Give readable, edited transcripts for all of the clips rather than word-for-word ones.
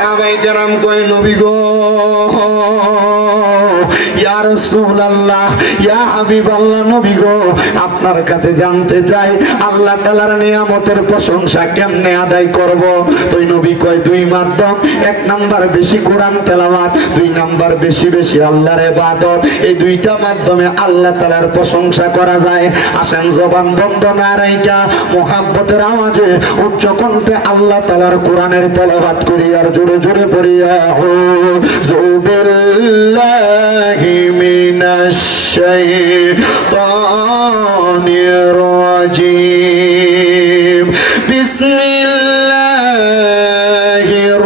সাহাবায়ে কেরাম কয় নবী গো ইয়া রাসূলুল্লাহ ইয়া হাবিবাল্লাহ নবী গো আপনার কাছে জানতে চাই আল্লাহ তাআলার নিয়ামতের প্রশংসা কেমনে আদায় করব। তুই নবী কয় দুই মাধ্যম, এক নাম্বার বেশি কোরআন তেলাওয়াত, দুই নাম্বার বেশি বেশি আল্লাহর ইবাদত। এই দুইটা মাধ্যমে আল্লাহ তাআলার প্রশংসা করা যায়। আসেন জবান বন্ধ না রাইখা মুহাব্বতের আওয়াজে উচ্চ কণ্ঠে আল্লাহ তাআলার কোরআনের তেলাওয়াত করি আর জোরে জোরে পড়ি আউযু বিল্লাহি মিনাশ শাইতানির রাজিম বিসমিল্লাহির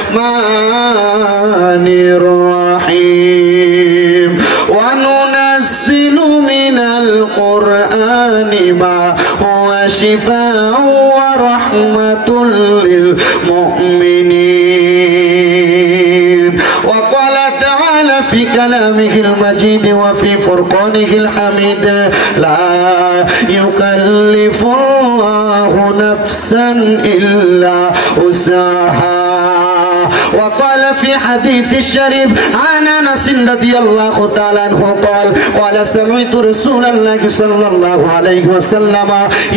রাহমানির রাহিম ওয়া নুনাজ্জিলু মিনাল কুরআনি মা হুয়া শিফাa'un ওয়া রাহমাতুল লিল মুমিনিন ওয়া ক্বালা তাআলা ফি কালামিহিল মাজিদ ওয়া ফি ফুরকানিহিল হামিদ লা ইউকাল্লিফুল্লাহু নাফসান ইল্লা উসাহা وقال في حديث الشريف عن انس رضي الله تعالى عنه قال سمعت رسول الله صلى الله عليه وسلم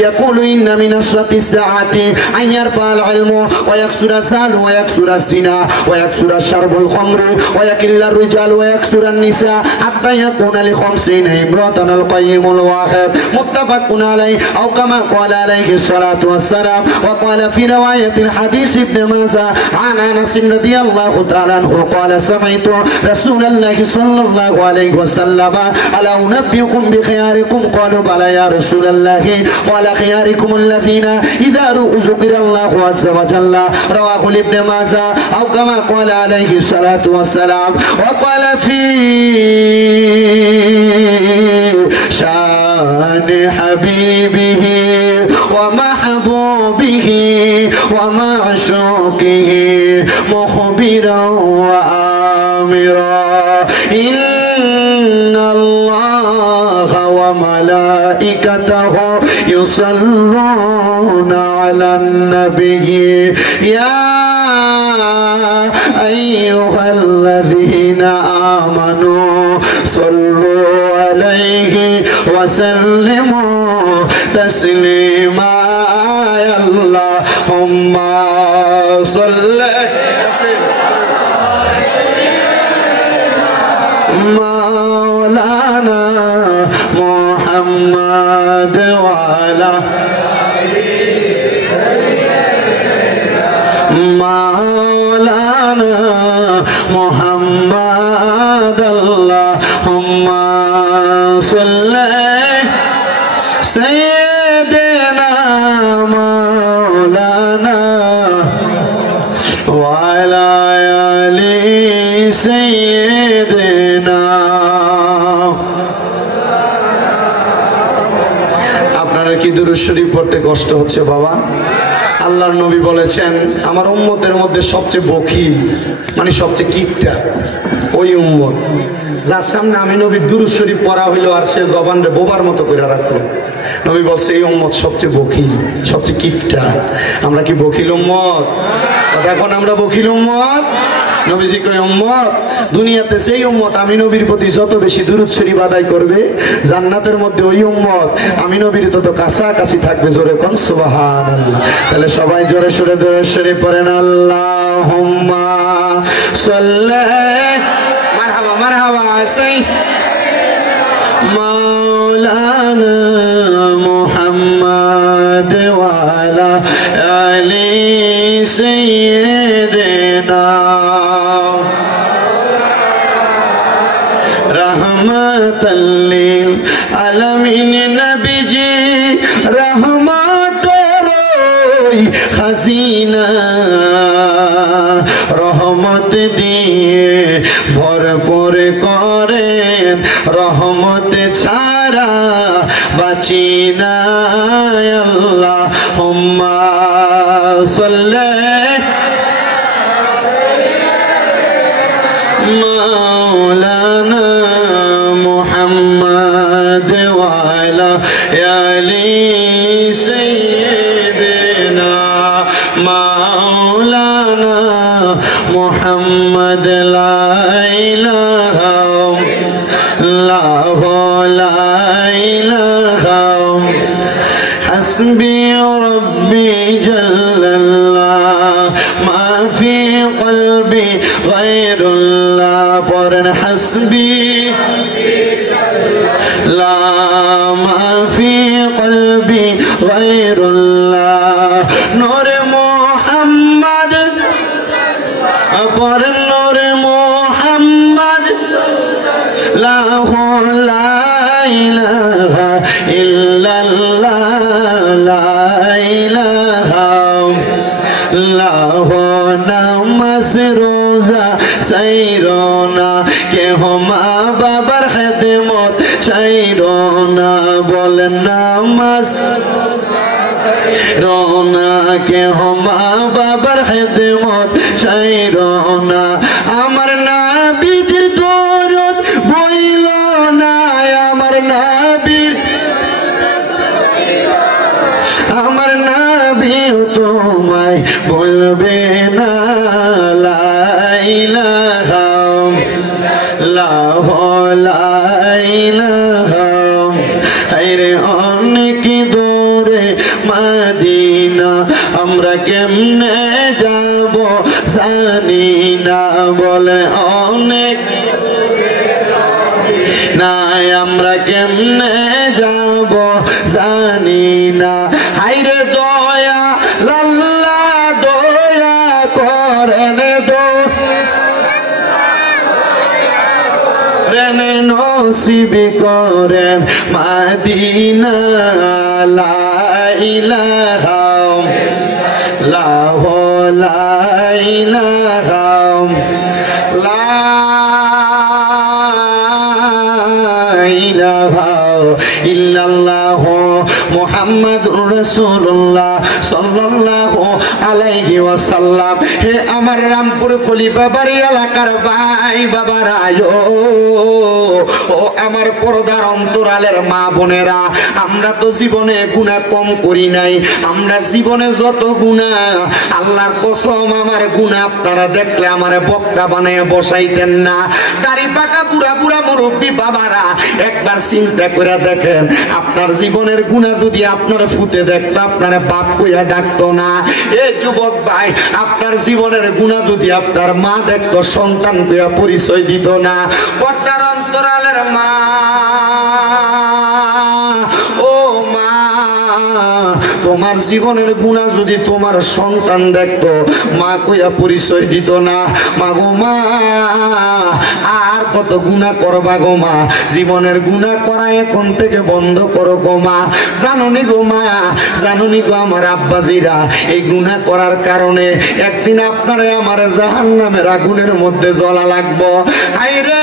يقول ان من اشراط الساعه ان يرفع العلم ويكثر الزنا ويكثر الزنا ويكثر شرب الخمر ويقل الرجال ويكثر النساء حتى يكون ل50 امرأة القيم الواحد متفق عليه او كما قال عليه الصلاه والسلام. وقال في روايه الحديث ابن ماجه عن انس رضي الله تعالى عنه قال سمعت رسول الله صلى الله عليه وسلم الا انبئكم بخياركم قالوا بلى يا رسول الله قال خياركم الذين اذا ذكر الله عز وجل رواه ابن ماجه او كما قال عليه الصلاه والسلام. وقال في شان حبيبه ومحبوبه ومعشوقه مخبرا وآمرا إن الله وملائكته يصلون على النبي يا أيها الذين آمنوا صلوا عليه وسلموا تسليما اللهم صل مولانا محمد وعلى مولانا محمد اللهم صل سيدنا مولانا وعلى آل سيدنا. আপনারা কি দুরূদ শরীফ পড়তে কষ্ট হচ্ছে বাবা? আল্লাহর নবী বলেছেন আমার উম্মতের মধ্যে সবচেয়ে বখিল মানে সবচেয়ে কিপটা ওই উম্মত যার সামনে আমি নবীর দুরূদ শরীফ পড়া হইলো আর সে জবানরে বোবার মতো করে রাখলো। নবী বলছে এই উম্মত সবচেয়ে বখিল সবচেয়ে কিপটা। আমরা কি বখিল উম্মত? এখন আমরা বখিল উম্মত? নবীজি কয় উম্মত দুনিয়াতে সেই উম্মত আমি নবীর প্রতি যত বেশি দুরূদ শরীফ আদায় করবে জান্নাতের মধ্যে ওই উম্মত আমি নবীর তত কাছাকাছি থাকবে। জোরে কোন সুবহানাল্লাহ। তাহলে সবাই জোরে সোরে দুরূদ শরীফ পড়েন আল্লাহুম্মা সাল্লি মারহাবা মারহাবা সাইয়্যিদ মাওলানা মুহাম্মদ ওয়া আলা আলি সাইয়্যিদিনা रहमतल लिल आलमीन नबीजी रहमतेर खजीना रहमत दिए भरपुर करेन रहमत छाड़ा बाँची ना अल्लाहुम्मा सल्ली मौलाना मुहम्मद वाला आली सय्यदना मौलाना মুহাম্মদ লা ইলাহা ইল্লাল্লাহু লা ইলাহা হাসবি রাব্বি জাল্লাল্লাহ মা ফি কলবি গায়রুল্লাহ পড়েন হাসবি লা মা ফি কলবি গায়রুল্লাহ নূর মুহাম্মদ পড়েন নূর মুহাম্মদ লা ইলাহা ইল্লাল্লাহ লা ইলাহা ইল্লাল্লাহু নামাজ রোজা সাইরোনা কে মা বাবার খেদমত সাইরোনা বলেন নামাজ রোনা কে মা বাবার খেদমত সাইরোনা আমার নবীর দরদ বইল না আমার নবীর আমার নবী তোমায় বলবে না লা ইলাহা ইল্লাল্লাহু লা ইলাহা হায়রে অনেক দূরে মদিনা আমরা কেমনে যাব জানি না বলে অনেক না আমরা কেমনে যাব জানি না হায়রে দয়া আল্লাহ দয়া করেন নসিব করেন মদিনা লা ইলাহা ইল্লাল্লাহু লা ইলাহা ইল্লাল্লাহু মুহাম্মাদুর রাসূলুল্লাহ সাল্লাল্লাহু আলাইহি ওয়াসাল্লাম। হে আমার রামপুর খলিফা বাড়ি এলাকার ভাই বাবারা ও আমার পর্দার অন্তরালের মা বোনেরা, আমরা তো জীবনে গুনাহ কম করি নাই। আমরা জীবনে যত গুনাহ, আল্লাহর কসম আমার গুনাহ আপনারা দেখলে আমারে বক্তা বানায় বসাইতেন না। দাড়ি পাকা পুরা পুরা মুরব্বী বাবারা একবার চিন্তা করে দেখেন, আপনার জীবনের গুনাহ যদি আপনার ফুতে দেখতো আপনার বাপ কইয়া ডাকতো না। এ যুবক ভাই, আপনার জীবনের গুনাহ যদি আপনার মা দেখতো সন্তান কইয়া পরিচয় দিত না। পর্দার অন্তরালের মা, ও মা, তোমার জীবনের গুনাহ যদি তোমার সন্তান দেখতো মা কইয়া পরিচয় দিত না। মা গো মা, আর কত গুনাহ করবা গো মা, জীবনের গুনাহ করা এখন থেকে বন্ধ করো গো মা। জানুনি গো মা, জানুনি গো আমার আব্বাজিরা, এই গুনাহ করার কারণে একদিন আপনারে আমার জাহান্নামের আগুনের মধ্যে জ্বলা লাগবো। হায়রে,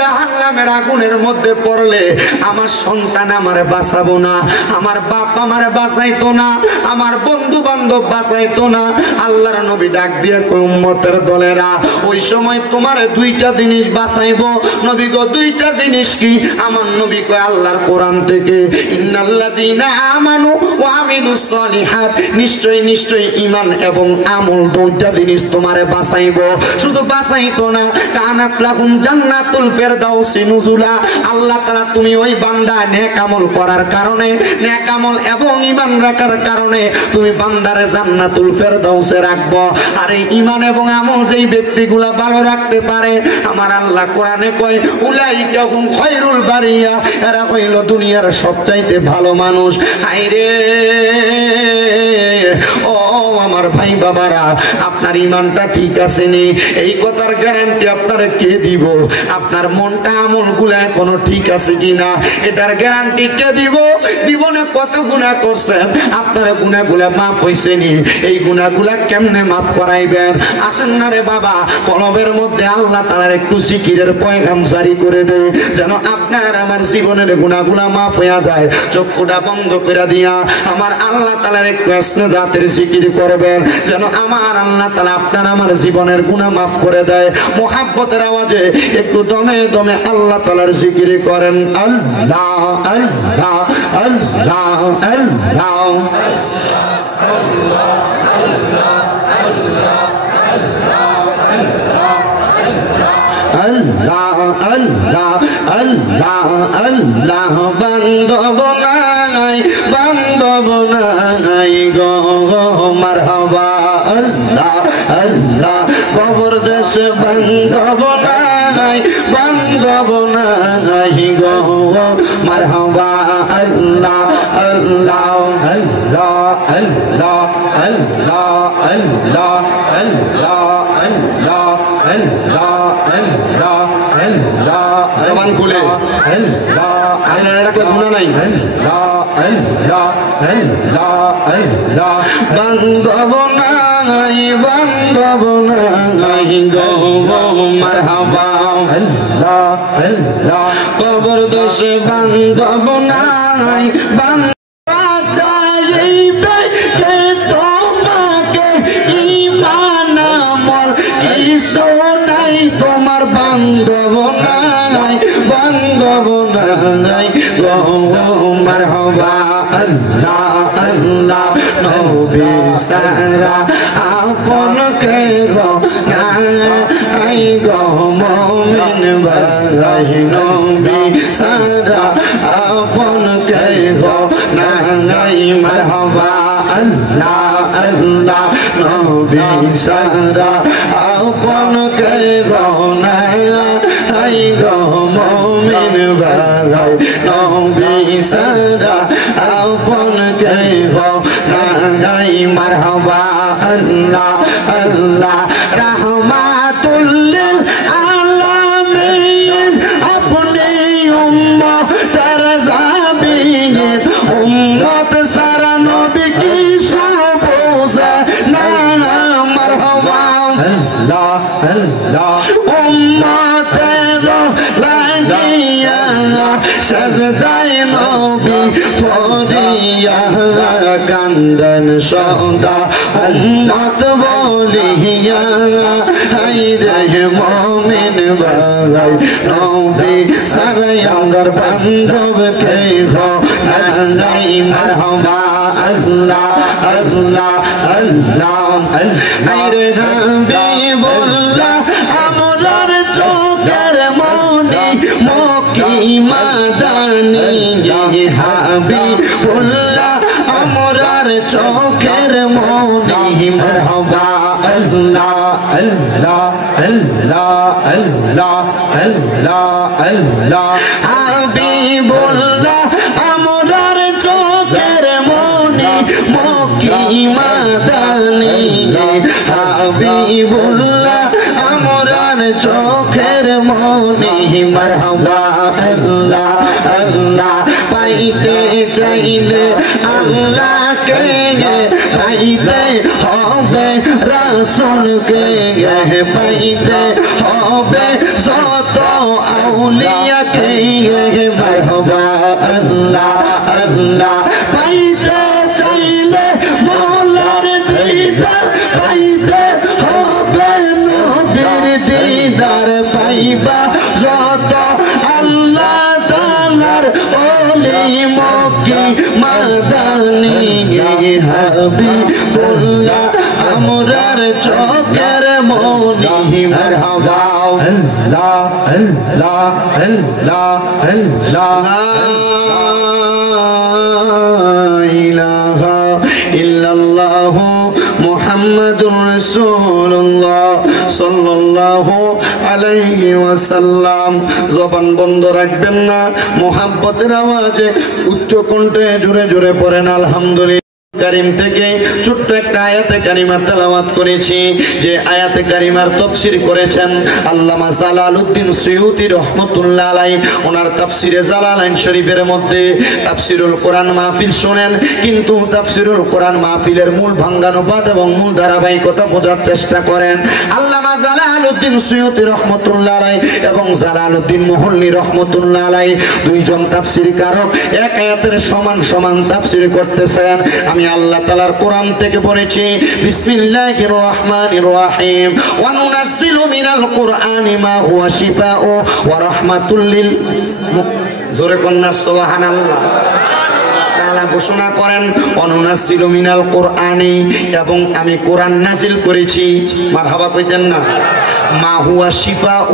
জাহান্নামের আগুনের মধ্যে পড়লে আমার সন্তান আমারে বাঁচাবো না, আমার বাপ আমারে বাঁচাইতো না, আমার বন্ধু বান্ধব বাঁচাইতো না। আল্লাহর নবী ডাক দিয়ে কই উম্মতের দলেরা, ওই সময় তোমারে দুইটা জিনিস বাঁচাইবো। নবী গো দুইটা জিনিস কি? আমার নবী কয় আল্লাহর কোরআন থেকে, ইন্নাল্লাযীনা আমানু ওয়া আমিলুস সলিহাত, নিশ্চয়ই নিশ্চয়ই ঈমান এবং আমল দুইটা জিনিস তোমারে বাঁচাইবো। শুধু বাঁচাইতো না, কানাত লাহুম জান্নাতুল ফেরদাউসি নুজুলা, আল্লাহ তাআলা তুমি ওই বান্দা নেক আমল করার কারণে, নেক আমল এবং ঈমান রাখার কারণে তুমি বান্দারে জান্নাতুল ফেরদাউসে রাখবো। আর এই ঈমান এবং আমল যেই ব্যক্তিগুলা ভালো রাখতে পারে, আমার আল্লাহ কোরআনে কয় উলাইকা হুম খায়রুল বারিয়া, এরা হইল দুনিয়ার সবচাইতে ভালো মানুষ। হায়রে, ও আমার ভাই বাবারা, আপনার ঈমানটা ঠিক আছে নি? এই কথার গ্যারান্টি আপনারা কে দিব? আপনার মনটা আমলগুলা এখনো ঠিক আছে কিনা এটার গ্যারান্টি কে দিব? জীবনে কত গুনাহ করছেন, আপনার গুনাহগুলা মাফ হইছে নি? এই গুনাহগুলা কেমনে মাফ করাইবেন? আসেন না রে বাবা, কলবের মধ্যে আল্লাহ তাআলার একটু জিকিরের পয়গাম জারি করে দেয়, যেন আপনার আমার জীবনের গুনাহগুলা মাফ হইয়া যায়। চক্ষুটা বন্ধ করে দিয়া আমার আল্লাহ তাআলার একটু আসনে জাতের জিকির করবেন, যেন আমার আল্লাহ তাআলা আপনার আমার জীবনের গুনাহ মাফ করে দেয়। মুহাব্বতের আওয়াজে একটু দমে দমে আল্লাহ তাআলার জিকির করেন। আল্লাহ আল্লাহ আল্লাহ আল্লাহ আল্লাহ আল্লাহ আল্লাহ আল্লাহ বান্ধব নাই গো মারহাবা আল্লাহ আল্লাহ কবর দেশ বান্ধব নাই গো মারহাবা আল্লাহ আল্লাহ আল্লাহ আল্লাহ আল্লাহ আল্লাহ আল্লাহ আল্লাহ আল্লাহ আল্লাহ আল্লাহ জবান খুলে আল্লাহ আল্লাহ একটা গুনাহ নাই আল্লাহ আল্লাহ আল্লাহ আল্লাহ বান্ধব নাই গো মারহাবা আল্লাহ আল্লাহ কবর দোষে বান্ধব নাই তোমার বান্ধব নাই গো মারহাবা আল্লাহ আল্লাহ নবী সারা আপন কে গো নাই গো মুমিন ভাই নবী সারা আপন কে গো নাই মারহাবা আল্লাহ আল্লাহ নবী সারা আপন কে গো নাই গো মুমিন ভাই নবী সারা আপন কে গো নাই মারহাবা আল্লাহ আল্লাহ রাহমাতুল লিল আলামিন আপনি উম্মতের জাবিন উম্মত সারা নবী কি সবুজে না মারহাবা আল্লাহ আল্লাহ উম্মতের লাগিয়া সাজদায় নবী ফরিয়া কান্দন সদা উম্মত বলিয়া হায় রে মুমিন ভাই নবী সারা আমার বান্ধব কে গো নাই মারহাবা আল্লাহ আল্লাহ আল্লাহ হায় রে হাবিবুল্লাহ আমরার চোখের মনি মক্কি মাদানী হাবিবুল্লাহ আমরার চোখের মনি মারহাবা আল্লাহ আল্লাহ আল্লাহ আল্লাহ আল্লাহ আল্লাহ হাবিবুল্লাহ আমরার চোখের মনি মক্কি মাদানী হাবিবুল্লাহ আমরার চোখের মনি মারহাবা আল্লাহ আল্লাহ পাইতে চাইলে আল্লাহকে পাইতে হবে রাসূলকে পাইতে হবে যত আউলিয়াকে মারহাবা আল্লাহ আল্লাহ পাইতে চাইলে মওলার দিদার পাইতে হবে নবীর দিদার পাইবা যত আল্লাহ তাআলার ওলি মক্কি মাদানী হাবিবুল্লাহ আমরার চোখের মনি মারহাবা আল্লাহ আল্লাহ আল্লাহ আল্লাহ ইলাহা ইল্লাল্লাহ মুহাম্মাদুর রাসূলুল্লাহ সাল্লাল্লাহু আলাইহি ওয়াসাল্লাম জবান বন্ধ রাখবেন না মুহাব্বতের আওয়াজে উচ্চ কণ্ঠে জোরে জোরে পড়েন আলহামদুলিল্লাহ কারীম থেকে ছোট্ট একটা আয়াতে কারিমা তেলাওয়াত করেছি যে আয়াতে কারিমার তাফসীর করেছেন আল্লামা জালালউদ্দিন সুয়ুতী রাহমাতুল্লাহ আলাইহি ওনার তাফসীরে জালালাইন শরীফের মধ্যে তাফসীরুল কোরআন মাহফিল শুনেন কিন্তু তাফসীরুল কোরআন মাহফিলের মূল ভাঙ্গানুপাত এবং মূল ধারাবাহিকতা বোঝার চেষ্টা করেন আল্লামা জালালউদ্দিন সুয়ুতী রাহমাতুল্লাহ আলাইহি এবং জালালউদ্দিন মুহল্লি রাহমাতুল্লাহ আলাইহি দুইজন তাফসীরকারক এক আয়াতের সমান সমান তাফসীর করতেছেন আমি আল্লাহ তাআলার কোরআন থেকে পড়েছি বিসমিল্লাহির রহমানির রহিম ওয়া নুনাজ্জিলু মিনাল কুরআনি মা হুয়া শিফাউ ওয়া রাহমাতুল লিল জোরে কন্না সুবহানাল্লাহ তাআলা ঘোষণা করেন ওয়া নুনাজ্জিলু মিনাল কুরআনি এবং আমি কোরআন নাযিল করেছি মারহাবা কইতেন না মা হুয়া শিফাউ,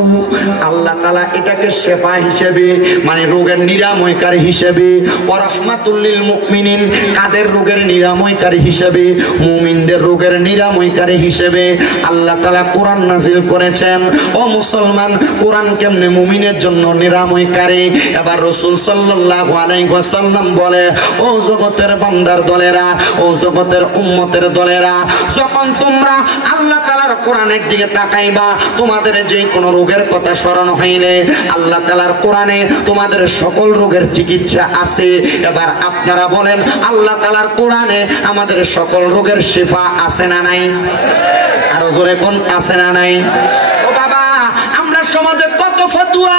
আল্লাহ তাআলা এটাকে শেফা হিসেবে মানে রোগের নিরাময়কারী হিসেবে, ওয়া রাহমাতুল লিল মুমিনিন, কাদের রোগের নিরাময়কারী হিসেবে, মুমিনদের রোগের নিরাময়কারী হিসেবে আল্লাহ তাআলা কোরআন নাযিল করেছেন। ও মুসলমান, কোরআন কেমনে মুমিনের জন্য নিরাময়কারী? এবার রাসূল সাল্লাল্লাহু আলাইহি ওয়াসাল্লাম বলে, ও জগতের বান্দার দলেরা, ও জগতের উম্মতের দলেরা, যখন তোমরা আল্লাহ তাআলার কোরআনের দিকে তাকাইবা, তোমাদের যে কোনো রোগের কথা স্মরণ হইলে আল্লাহ তাআলার কোরআনে তোমাদের সকল রোগের চিকিৎসা আছে। এবার আপনারা বলেন, আল্লাহ তাআলার কোরআনে আমাদের সকল রোগের শিফা আছে না নাই? আরো জোরে কোন আছে না নাই? ও বাবা, আমরা সমাজে কত ফতোয়া,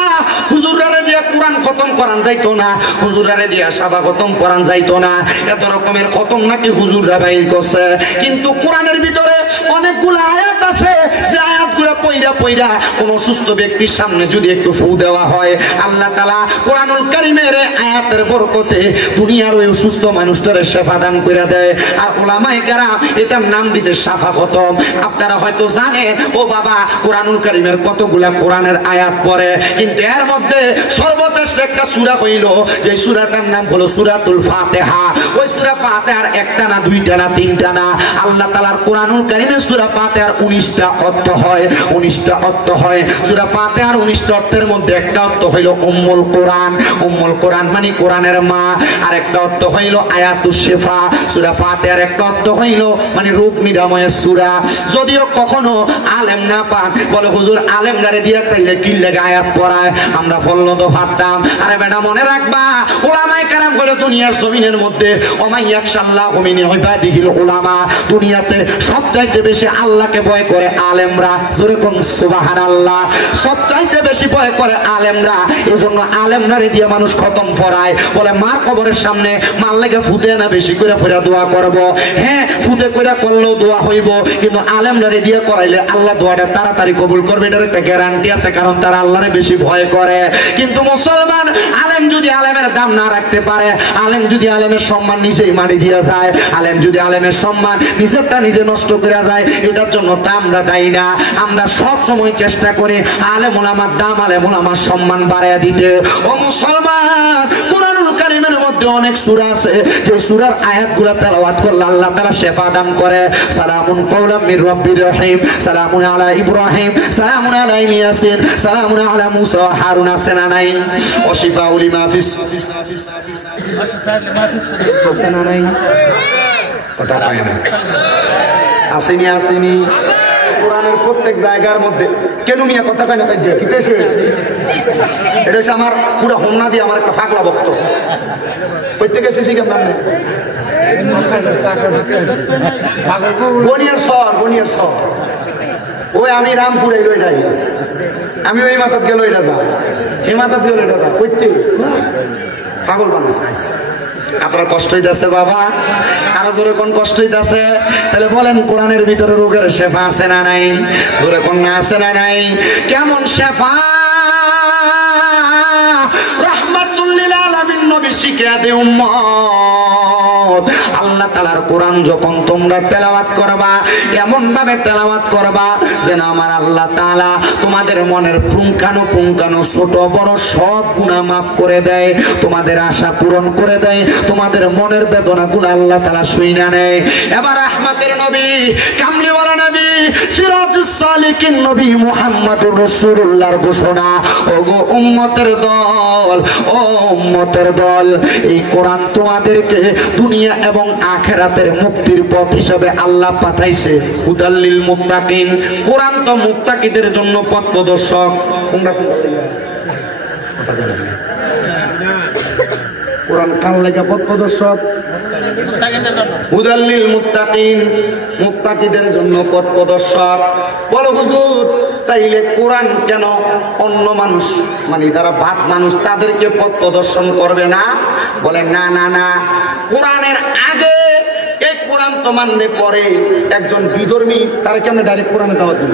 হুজুররা দিয়া কোরআন খতম করান যাইতো না, হুজুররা দিয়া সাবা খতম করান যাইতো না, এত রকমের খতম নাকি হুজুররা বাইর করছে। কিন্তু কোরআনের ভিতরে অনেকগুলো আয়াত আছে যে আয়াতগুলো পয়রা পয়রা কোন অসুস্থ ব্যক্তির সামনে যদি একটু ফু দেওয়া হয়, আল্লাহ তাআলা কোরআনুল কারীমের আয়াতের বরকতে দুনিয়ার ওই অসুস্থ মানুষটারে শেফা দান করে দেয়। আর উলামায়ে কেরাম এটার নাম দিতে শাফা খতম। আপনারা হয়তো জানেন, ও বাবা, কোরআনুল কারীমের কতগুলা কোরআনের আয়াত পড়ে, কিন্তু এর মধ্যে সর্বশ্রেষ্ঠ একটা সূরা হইল যে সূরাটার নাম হলো সূরাতুল ফাতিহা। ওই সূরা ফাতিহার একটা না, দুইটা না, তিনটা না, আল্লাহ তাআলার কোরআনুল কারীমের সূরা ফাতিহার 19টা অর্থ হয়, 19টা অর্থ হয়। সূরা ফাতিহার 19টা অর্থের মধ্যে একটা অর্থ হইল উম্মুল কোরআন, উম্মুল কোরআন মানে কোরআনের মা। আর একটা অর্থ হইল আয়াতুশ শিফা, সূরা ফাতিহার একটা অর্থ হইল মানে রোগ নিরাময়ের সূরা। যদিও কখনো আলেম না পান, বলে হুজুর আলেমদারে দিয়া তাইলে কি লাগে আয়াত পড়ায়, আমরা ফললো তো ভাবতাম। আরে বেটা, মনে রাখবা, উলামায়ে কেরাম বলে দুনিয়ার জমিনের মধ্যে ওমাইয়াকশাল্লাহু মিন ইবাদিহিল উলামা, দুনিয়াতে সবচাইতে বেশি আল্লাহকে ভয় করে আলেমরা। জোরে কোন সুবহানাল্লাহ। সবচাইতে বেশি ভয় করে আলেমরা, এজন্য আলেমরারে দিয়ে মানুষ খতম পড়ায়। বলে মার কবরের সামনে মার লেগে ফুটে না বেশি করে ফেরা দোয়া করব। হ্যাঁ, ফুটে কইরা করলেও দোয়া হইব, কিন্তু আলেমরারে দিয়ে করাইলে আল্লাহ দোয়াটা তাড়াতাড়ি কবুল করবে, এটার একটা গ্যারান্টি আছে, কারণ তারা আল্লাহরে বেশি ভয় করে। কিন্তু মুসলমান আলেম যদি আলেমের দাম না রাখতে পারে, আলেম যদি আলেমের সম্মান নিজেই মারি দিয়ে যায়, আলেম যদি আলেমের সম্মান নিজেরটা নিজে নষ্ট করে যায়, এটার জন্য তা আমরা দায়ী না। আমরা সব সময় চেষ্টা করি আলেম ওলামার দাম, আলেম ওলামার সম্মান বাড়াইয়া দিতে। ও মুসলমান, কোরআনুল কারীমের মধ্যে অনেক সূরা আছে যে সূরার আয়াতগুলো তেলাওয়াত করলে আল্লাহ তাআলা শেফা দান করে। সালামুন কাওলাম মির রাব্বির রহিম, সালামুন আলা ইব্রাহিম, সালামুন আলা ইয়াসিন, সালামুন আলা মুসা ওয়া হারুন। আছে না নাই? ওয়া শিফাউল লিমা ফিস, আছে না নাই? কথা কয় না, আসেনি আসেনি। কোরআনের প্রত্যেক জায়গার মধ্যে কেন মিয়া কথা কয় না? যে কিতেছে এটা হচ্ছে আমার পুরো হোমনা দিয়ে আমার একটা ফাঁকলা বক্ত প্রত্যেকে এসেছি কেমন বনিয়ার সর, বনিয়ার সর। ওই আমি রামপুরে লই যাই, আমি ওই মাথাত গেল এটা যা, এই মাথাত গেল এটা যা, করতে পাগল বানাইছে। আপনার কষ্ট হইতেছে বাবা? আরো জোরে কোন কষ্ট হইতেছে? তাহলে বলেন, কোরআনের ভিতরে রোগের শেফা আছে না নাই? জোরে কোন না আছে না নাই? কেমন শেফা? রাহমাতুল লিল আলামিন নবী শিখিয়ে দে উম্মত, আল্লাহ তাআলার কোরআন যখন তোমরা তেলাওয়াত করবা, এমন ভাবে তেলাওয়াত করবা যেন আমার আল্লাহ তাআলা তোমাদের মনের পুঙ্খানু ছোট বড় সব গুনাহ মাফ করে দেয়, তোমাদের আশা পূরণ করে দেয়, তোমাদের মনের বেদনাগুলো আল্লাহ তাআলা শুইনা নেয়। এবার রাহমাতের নবী, কামলিওয়ালা নবী, সিরাজুস সালিকিন নবী মুহাম্মদুর রাসূলুল্লাহর ঘোষণা, ওগো উম্মতের দল, ও উম্মতের দল, এই কোরআন তোমাদেরকে দুনিয়া এবং আখিরাতের মুক্তির পথ হিসেবে আল্লাহ পাঠাইছে। হুদাল্লিল মুত্তাকিন, কোরআন তো মুত্তাকিদের জন্য পথ প্রদর্শক। কোরআন কার লাগা পথ প্রদর্শক? হুদাল্লিল মুত্তাকিন, মুত্তাকিদের জন্য পথ প্রদর্শক। বলো হুজুর, তাইলে কোরআন কেন অন্য মানুষ মানে যারা বাদ মানুষ তাদেরকে পথ প্রদর্শন করবে না? বলে না না না, কোরআনের আগে এই কোরআন তো মানলে পরে একজন বিধর্মী তারা কেমন ডাইরেক্ট কোরআনে দাওয়াত দিল?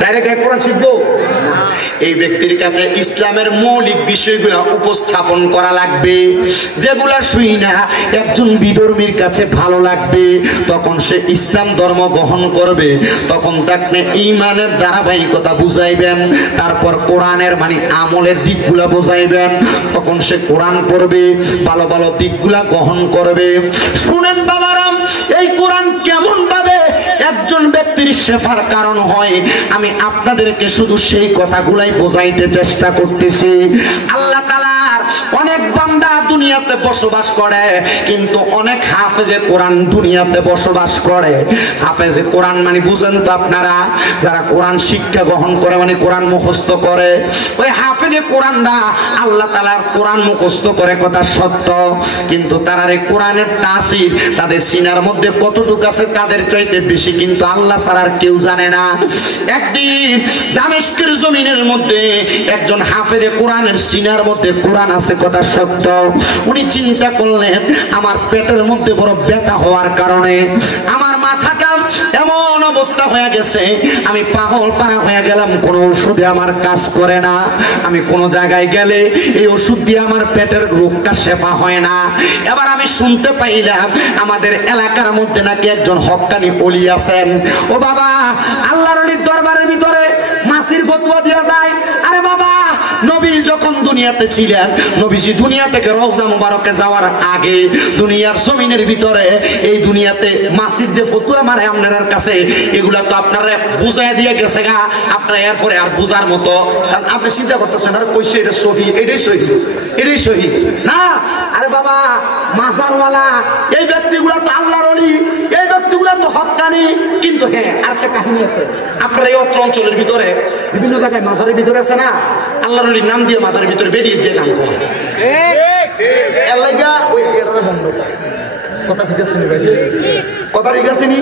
ডাইরেক্ট কোরআন শিখবো? এই ব্যক্তির কাছে ইসলামের মৌলিক বিষয়গুলো উপস্থাপন করা লাগবে, যেগুলা শুই না একজন বিধর্মীর কাছে ভালো লাগবে, তখন সে ইসলাম ধর্ম গ্রহণ করবে। তখন তাকে ঈমানের ধারাবাহিকতা বুঝাইবেন, তারপর কোরআনের মানে আমলের দিকগুলা বুঝাইবেন, তখন সে কোরআন পড়বে, ভালো ভালো দিকগুলা গ্রহণ করবে। শুনেন বাবারাম, এই কোরআন কেমন ভাবে একজন ব্যক্তির শেফার কারণ হয়, আমি আপনাদেরকে শুধু সেই কথাগুলাই বোঝাইতে চেষ্টা করতেছি। আল্লাহ তাআলার অনেক বান্দা দুনিয়াতে বসবাস করে, কিন্তু অনেক হাফেজে কোরআন দুনিয়াতে বসবাস করে। হাফেজে কোরআন মানে বুঝেন তো আপনারা, যারা কোরআন শিক্ষা গ্রহণ করে মানে কোরআন মুখস্থ করে, ওই হাফেজে কোরআনরা আল্লাহ তাআলার কোরআন মুখস্থ করে কথা সত্য, কিন্তু তারা এই কোরআনের তাসির তাদের সিনার মধ্যে কতটুকু আছে তাদের চাইতে বেশি কিন্তু আল্লাহ ছাড়া আর কেউ জানে না। একদিন দামেস্কের জমিনের মধ্যে একজন হাফেজে কোরআনের সিনার মধ্যে কোরআন আছে কথা সত্য, উনি চিন্তা করলেন আমার পেটের মধ্যে বড় ব্যথা হওয়ার কারণে আমার মাথাটা এমন অবস্থা হয়ে গেছে, আমি পাগল পাড়া হয়ে গেলাম, কোন ওষুধে আমার কাজ করে না, আমি কোন জায়গায় গেলে এই ওষুধ দিয়ে আমার পেটের রোগটা সেবা হয় না। এবার আমি শুনতে পাইলাম আমাদের এলাকার মধ্যে নাকি একজন হক্কানি ওলি আছেন। ও বাবা, আল্লাহর ওলির দরবারের ভিতরে মাসির ফতোয়া দেয়া যায়। আরে বাবা, নবী যখন দুনিয়াতে ছিলেন, নবীজি দুনিয়া থেকে রওজা মুবারকে যাওয়ার আগে দুনিয়ার জমিনের ভিতরে এই দুনিয়াতে মাসির যে ফতোয়া মারে আপনার কাছে, এগুলা তো আপনারা বুঝাই দিয়ে গেছে গা, আপনারা এরপরে আর বুঝার মতো আপনি চিন্তা করতেছেন আর কইছে এটা সহি, এটাই সহি, এটাই সহি না। আরে বাবা, মাজারওয়ালা এই ব্যক্তিগুলা তো আল্লাহর ওলি, এই ব্যক্তিগুলা তো হক্কানি। কিন্তু হ্যাঁ, আরেকটা কাহিনী আছে, আপনার এই অত্র অঞ্চলের ভিতরে বিভিন্ন জায়গায় মাজারের ভিতরে আছে না, আল্লাহর ওলির নাম দিয়ে মাজারের ভিতরে বেরিয়ে দিয়ে গান করে। কথা ঠিক আছে নি ভাই? কথা ঠিক আছে নি?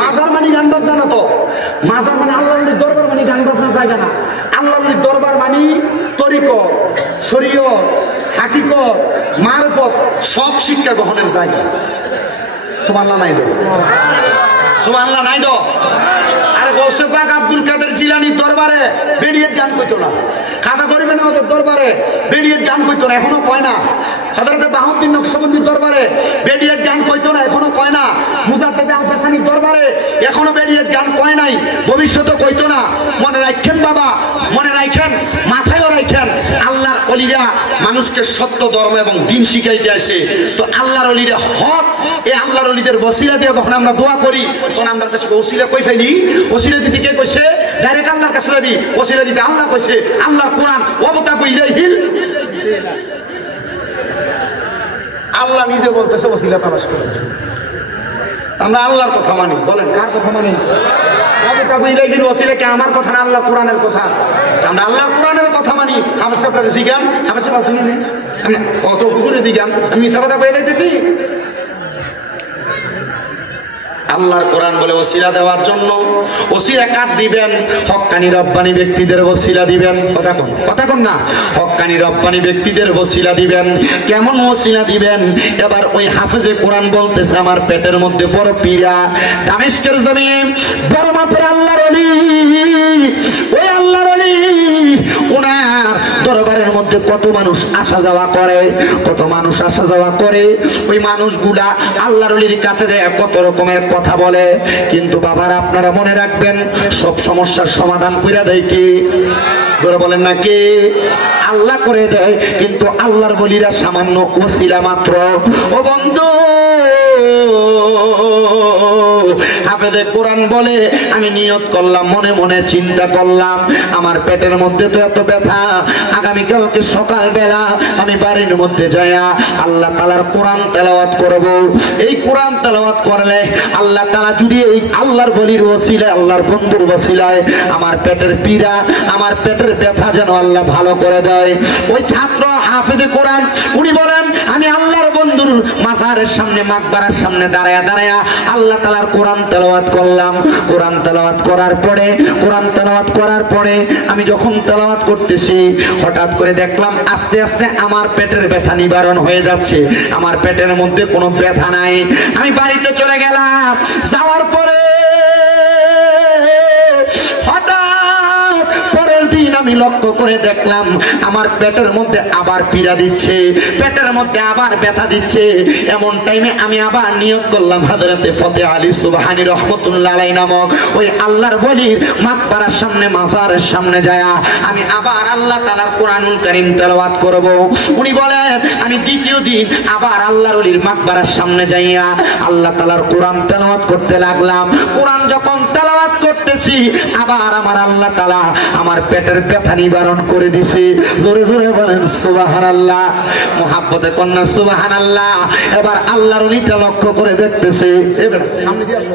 মাজার মানে গান বাজনা না তো, মাজার মানে আল্লাহর ওলির দরবার মানে গান বাজনার জায়গা না। আল্লাহর ওলির দরবার মানে তরিকত, শরীয়ত, হাকিকত, মারফত সব শিক্ষা গ্রহণের জায়গা। সুবহানাল্লাহ নাই দো, সুবহানাল্লাহ নাই দো। আরে গৌসে পাক আব্দুল কাদের জিলানির দরবারে বেরিয়ে গান কইতো না, খাতা করিবে না ওদের দরবারে বেরিয়ে গান কইতো না, এখনো কয় না। হযরতে বাহাউদ্দিন নকশবন্দির দরবারে বেরিয়ে গান কইতো না, এখনো কয় না। মুজাদ্দেদ আল হাসানির দরবারে এখনো বেরিয়ে গান কয় নাই, ভবিষ্যতে কইতো না। মনে রাখেন বাবা, মনে রাখেন, মাথায়ও রাখেন, আল্লাহর ওলিরা মানুষকে সত্য ধর্ম এবং দিন শিখাইতে আসে। তো আল্লাহর ওলিরা হক, এই আল্লাহর ওলিদের ওসিলা দিয়ে যখন আমরা দোয়া করি, তখন আমরা কাছে ওসিলা কই ফেলি। ওসিলা দিতে কে কইছে? ডাইরেক্ট আল্লাহর কাছে যাবি। ওসিলা দিতে আল্লাহ কইছে, আল্লাহর কোরআন ওয়াবতাকু ইলাইহিল, আল্লাহ নিজে বলতেছে ওসিলা তালাশ করার জন্য। আমরা আল্লাহর কথা মানি, বলেন কার কথা মানি? ওয়াবতাকু ইলাইহিল ওসিলা কি আমার কথা না আল্লাহ কোরআনের কথা? আমরা আল্লাহর কোরআনের কথা মানি। আমার সাথে জিগান, আমার সাথে আসেনি না, আমি কত পুকুরে জিগান, আমি মিছা কথা বলে দিতেছি। আল্লাহর কোরআন বলে ওসিলা দেওয়ার জন্য। ওসিলা কাট দিবেন? হক্কানি রব্বানি ব্যক্তিদের ওসিলা দিবেন। কথা কোন না, হক্কানি রব্বানি ব্যক্তিদের ওসিলা দিবেন। কেমন ওসিলা দিবেন? এবার ওই হাফেজে কোরআন বলতেছে আমার পেটের মধ্যে বড় পীড়া, দামেস্কের জমিনে বড় মাপের আল্লাহর ওলি, ওই আল্লাহর ওলি ওনার দরবারের মধ্যে কত মানুষ আসা যাওয়া করে, কত মানুষ আসা যাওয়া করে। ওই মানুষগুলা আল্লাহর ওলির কাছে যায় কত রকমের কথা বলে, কিন্তু বাবার আপনারা মনে রাখবেন সব সমস্যার সমাধান করে দেয় কি? ধরে বলেন না কে? আল্লাহ করে দেয়, কিন্তু আল্লাহর ওলিরা সামান্য ওসিলা মাত্র। ও বন্ধু, হাফেজে কোরআন বলে আমি নিয়ত করলাম, মনে মনে চিন্তা করলাম আমার পেটের মধ্যে তো এত ব্যথা, আগামীকালকে সকালবেলা আমি বাড়ির মধ্যে যাইয়া আল্লাহ তাআলার কোরআন তেলাওয়াত করব। এই কোরআন তেলাওয়াত করলে আল্লাহ তাআলা যদি এই আল্লাহর ওলির ওসিলায়, আল্লাহর বন্ধুর ওসিলায় আমার পেটের পীড়া, আমার পেটের ব্যথা যেন আল্লাহ ভালো করে দেয়। ওই ছাত্র হাফেজে কোরআন উনি বলেন আমি আল্লাহর বন্ধুর মাজারের সামনে, মাকবারার সামনে দাঁড়ায়া দাঁড়ায়া আল্লাহ তাআলার কোরআন তেলাওয়াত করলাম। কোরআন তেলাওয়াত করার পরে আমি যখন তেলাওয়াত করতেছি, হঠাৎ করে দেখলাম আস্তে আস্তে আমার পেটের ব্যথা নিবারণ হয়ে যাচ্ছে, আমার পেটের মধ্যে কোনো ব্যথা নাই। আমি বাড়িতে চলে গেলাম। যাওয়ার পরে হঠাৎ পরের দিন আমি লক্ষ্য করে দেখলাম আমার পেটের মধ্যে আবার পীড়া দিচ্ছে, পেটের মধ্যে আবার ব্যথা দিচ্ছে। এমন টাইমে আমি আবার নিয়ত করলাম হযরতে ফতে আলী সুবহানী রহমাতুল্লাহ আলাইহি নামক ওই আল্লাহর ওলির মাকবারার সামনে, মাজারের সামনে যায়া আমি আবার আল্লাহ তাআলার কোরআনুল কারীম তেলাওয়াত করব। উনি বলেন আমি দ্বিতীয় দিন আবার আল্লাহর ওলির মাকবারার সামনে যাইয়া আল্লাহ তাআলার কোরআন তেলাওয়াত করতে লাগলাম। কোরআন যখন তেলাওয়াত করতেছি আবার আমার আল্লাহ তাআলা আমার পেটের ব্যথা নিবারণ করে দিছে। জোরে জোরে বলেন সুবহানাল্লাহ, মুহাব্বতে কন্যা সুবহানাল্লাহ। এবার আল্লাহর ওলিটা লক্ষ্য করে দেখতেছে, সামনে দিয়ে আসো,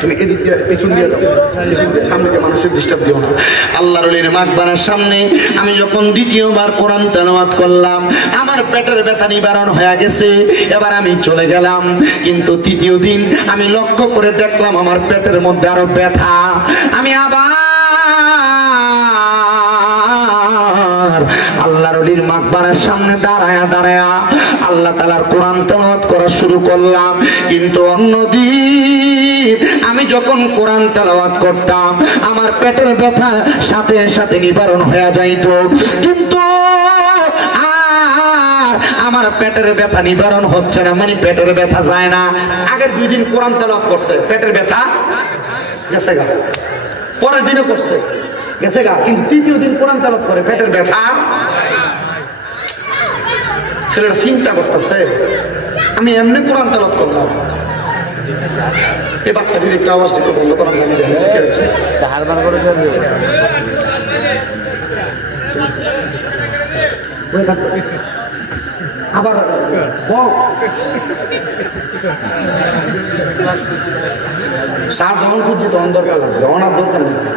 তুমি এদিক দিয়ে পেছন দিয়ে যাও, পেছন দিয়ে, সামনে দিয়ে মানুষের ডিস্টার্ব দিও না। আল্লাহর ওলির মাকবারার সামনে আমি যখন দ্বিতীয়বার কোরআন তেলাওয়াত করলাম আমার পেটের ব্যথা নিবারণ হয়ে গেছে। এবার আমি চলে গেলাম, কিন্তু তৃতীয় দিন আমি লক্ষ্য করে দেখলাম আমার পেটের মধ্যে আরো ব্যথা। আমি আবার আল্লাহর ওলির মাকবারার সামনে দাঁড়ায়া দাঁড়ায়া আল্লাহ তাআলার কোরআন তেলাওয়াত করা শুরু করলাম। কিন্তু অন্যদিন আমি যখন কোরআন তেলাওয়াত করতাম আমার পেটের ব্যথা সাথে সাথে নিবারণ হয়ে যাইত, কিন্তু আমার পেটের ব্যথা নিবারণ হচ্ছে না, মানে পেটের ব্যথা যায় না। আগের 2 দিন কোরআন তেলাওয়াত করছে, পেটের ব্যথা গেছে গা, পরের দিনও করছে গেছে গা, কিন্তু তৃতীয় দিন কোরআন তেলাওয়াত করে পেটের ব্যথা। ছেলেটা চিন্তা করতেছে আমি এমনি কোরআন তেলাওয়াত করলাম, এই বাচ্চাটির একটু আওয়াজ দিতে বললো কোরআন জানি হারবার করে আবার সার যখন খুঁজছি তখন দরকার লাগছে, অনার দরকার লাগছে।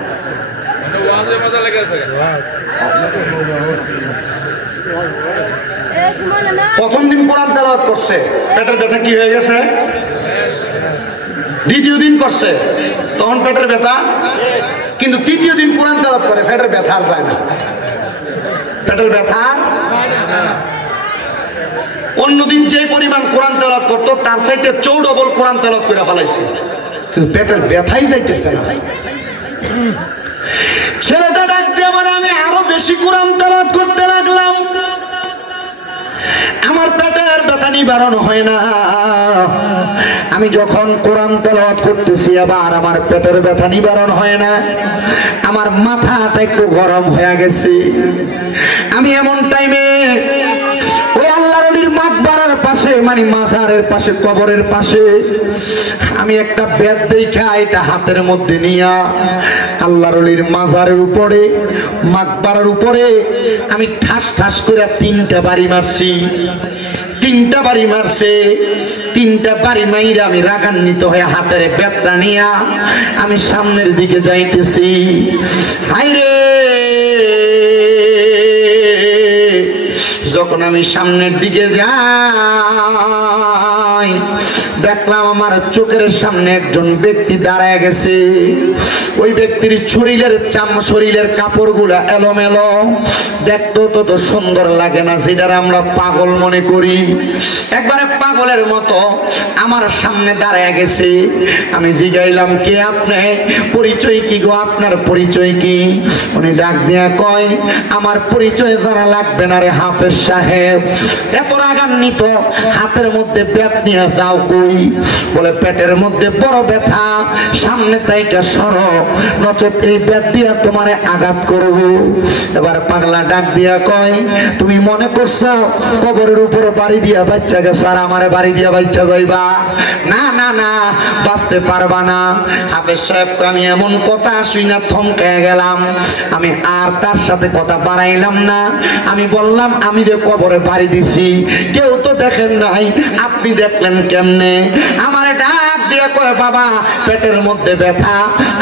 প্রথম দিন কোরআন তেলাওয়াত করছে পেটের ব্যথা কি হয়ে গেছে, দ্বিতীয় দিন করছে তখন পেটের ব্যথা, কিন্তু তৃতীয় দিন কোরআন তেলাওয়াত করে পেটের ব্যথা আর যায় না, পেটের ব্যথা। অন্যদিন যে পরিমাণ কোরআন তেলাওয়াত করতো তার চাইতে 4 ডবল কোরআন তেলাওয়াত করে ফেলাইছে, কিন্তু পেটের ব্যথাই যাইতেছে না। ছেলেটা ডাক দিয়ে বলে আমি আরো বেশি কোরআন তেলাওয়াত করতে লাগলাম, আমার পেটের ব্যথা নিবারণ হয় না। আমি যখন কোরআন তেলাওয়াত করতেছি আবার আমার পেটের ব্যথা নিবারণ হয় না, আমার মাথাটা একটু গরম হয়ে গেছে। আমি এমন টাইমে ওই আল্লাহর ওলির মাকবারার পাশে, মানে মাজারের পাশে, কবরের পাশে আমি একটা বেত দেখা এটা হাতের মধ্যে নিয়া আল্লাহর ওলির মাজারের উপরে, মাকবারার উপরে আমি ঠাস ঠাস করে 3টা বাড়ি মারছি। 3টা বাড়ি মারছে, 3টা বাড়ি মাইরা আমি রাগান্বিত হয়ে হাতের বেতটা নিয়া আমি সামনের দিকে যাইতেছি। হায়রে, যখন আমি সামনের দিকে যাই দেখলাম আমার চোখের সামনে একজন ব্যক্তি দাঁড়ায় গেছে। ওই ব্যক্তির শরীরের কাপড়গুলা এলোমেলো, দেখতে তত সুন্দর লাগে না, যেটা আমরা পাগল মনে করি, একবারে পাগলের মতো আমার সামনে দাঁড়ায় গেছে। আমি জিগাইলাম কে আপনি, পরিচয় কি গো, আপনার পরিচয় কি? উনি ডাক দিয়া কয় আমার পরিচয় জানা লাগবে না রে হাফেজ সাহেব। এত রাগান্বিত, হাতের মধ্যে বেত নিয়ে যাও কই? বলে পেটের মধ্যে বড় ব্যথা, সামনে তাইকা সরো, নচেত এই বেত দিয়া তোমারে আঘাত করব। এবার পাগলা ডাক দিয়া কয় তুমি মনে করছো কবরের উপর বাড়ি দিয়া বাচ্চা গেছো আর আমারে বাড়ি দিয়া বাচ্চা যাইবা? না না না, বাঁচতে পারবা না। হাফেজ সাহেব আমি এমন কথা শুই না থমকে গেলাম। আমি আর তার সাথে কথা বাড়াইলাম না। আমি বললাম আমি যে কবরে বাড়ি দিছি কেউ তো দেখেন নাই, আপনি দেখলেন কেমনে? আমারে ডাক দিয়ে কয় বাবা পেটের মধ্যে ব্যথা,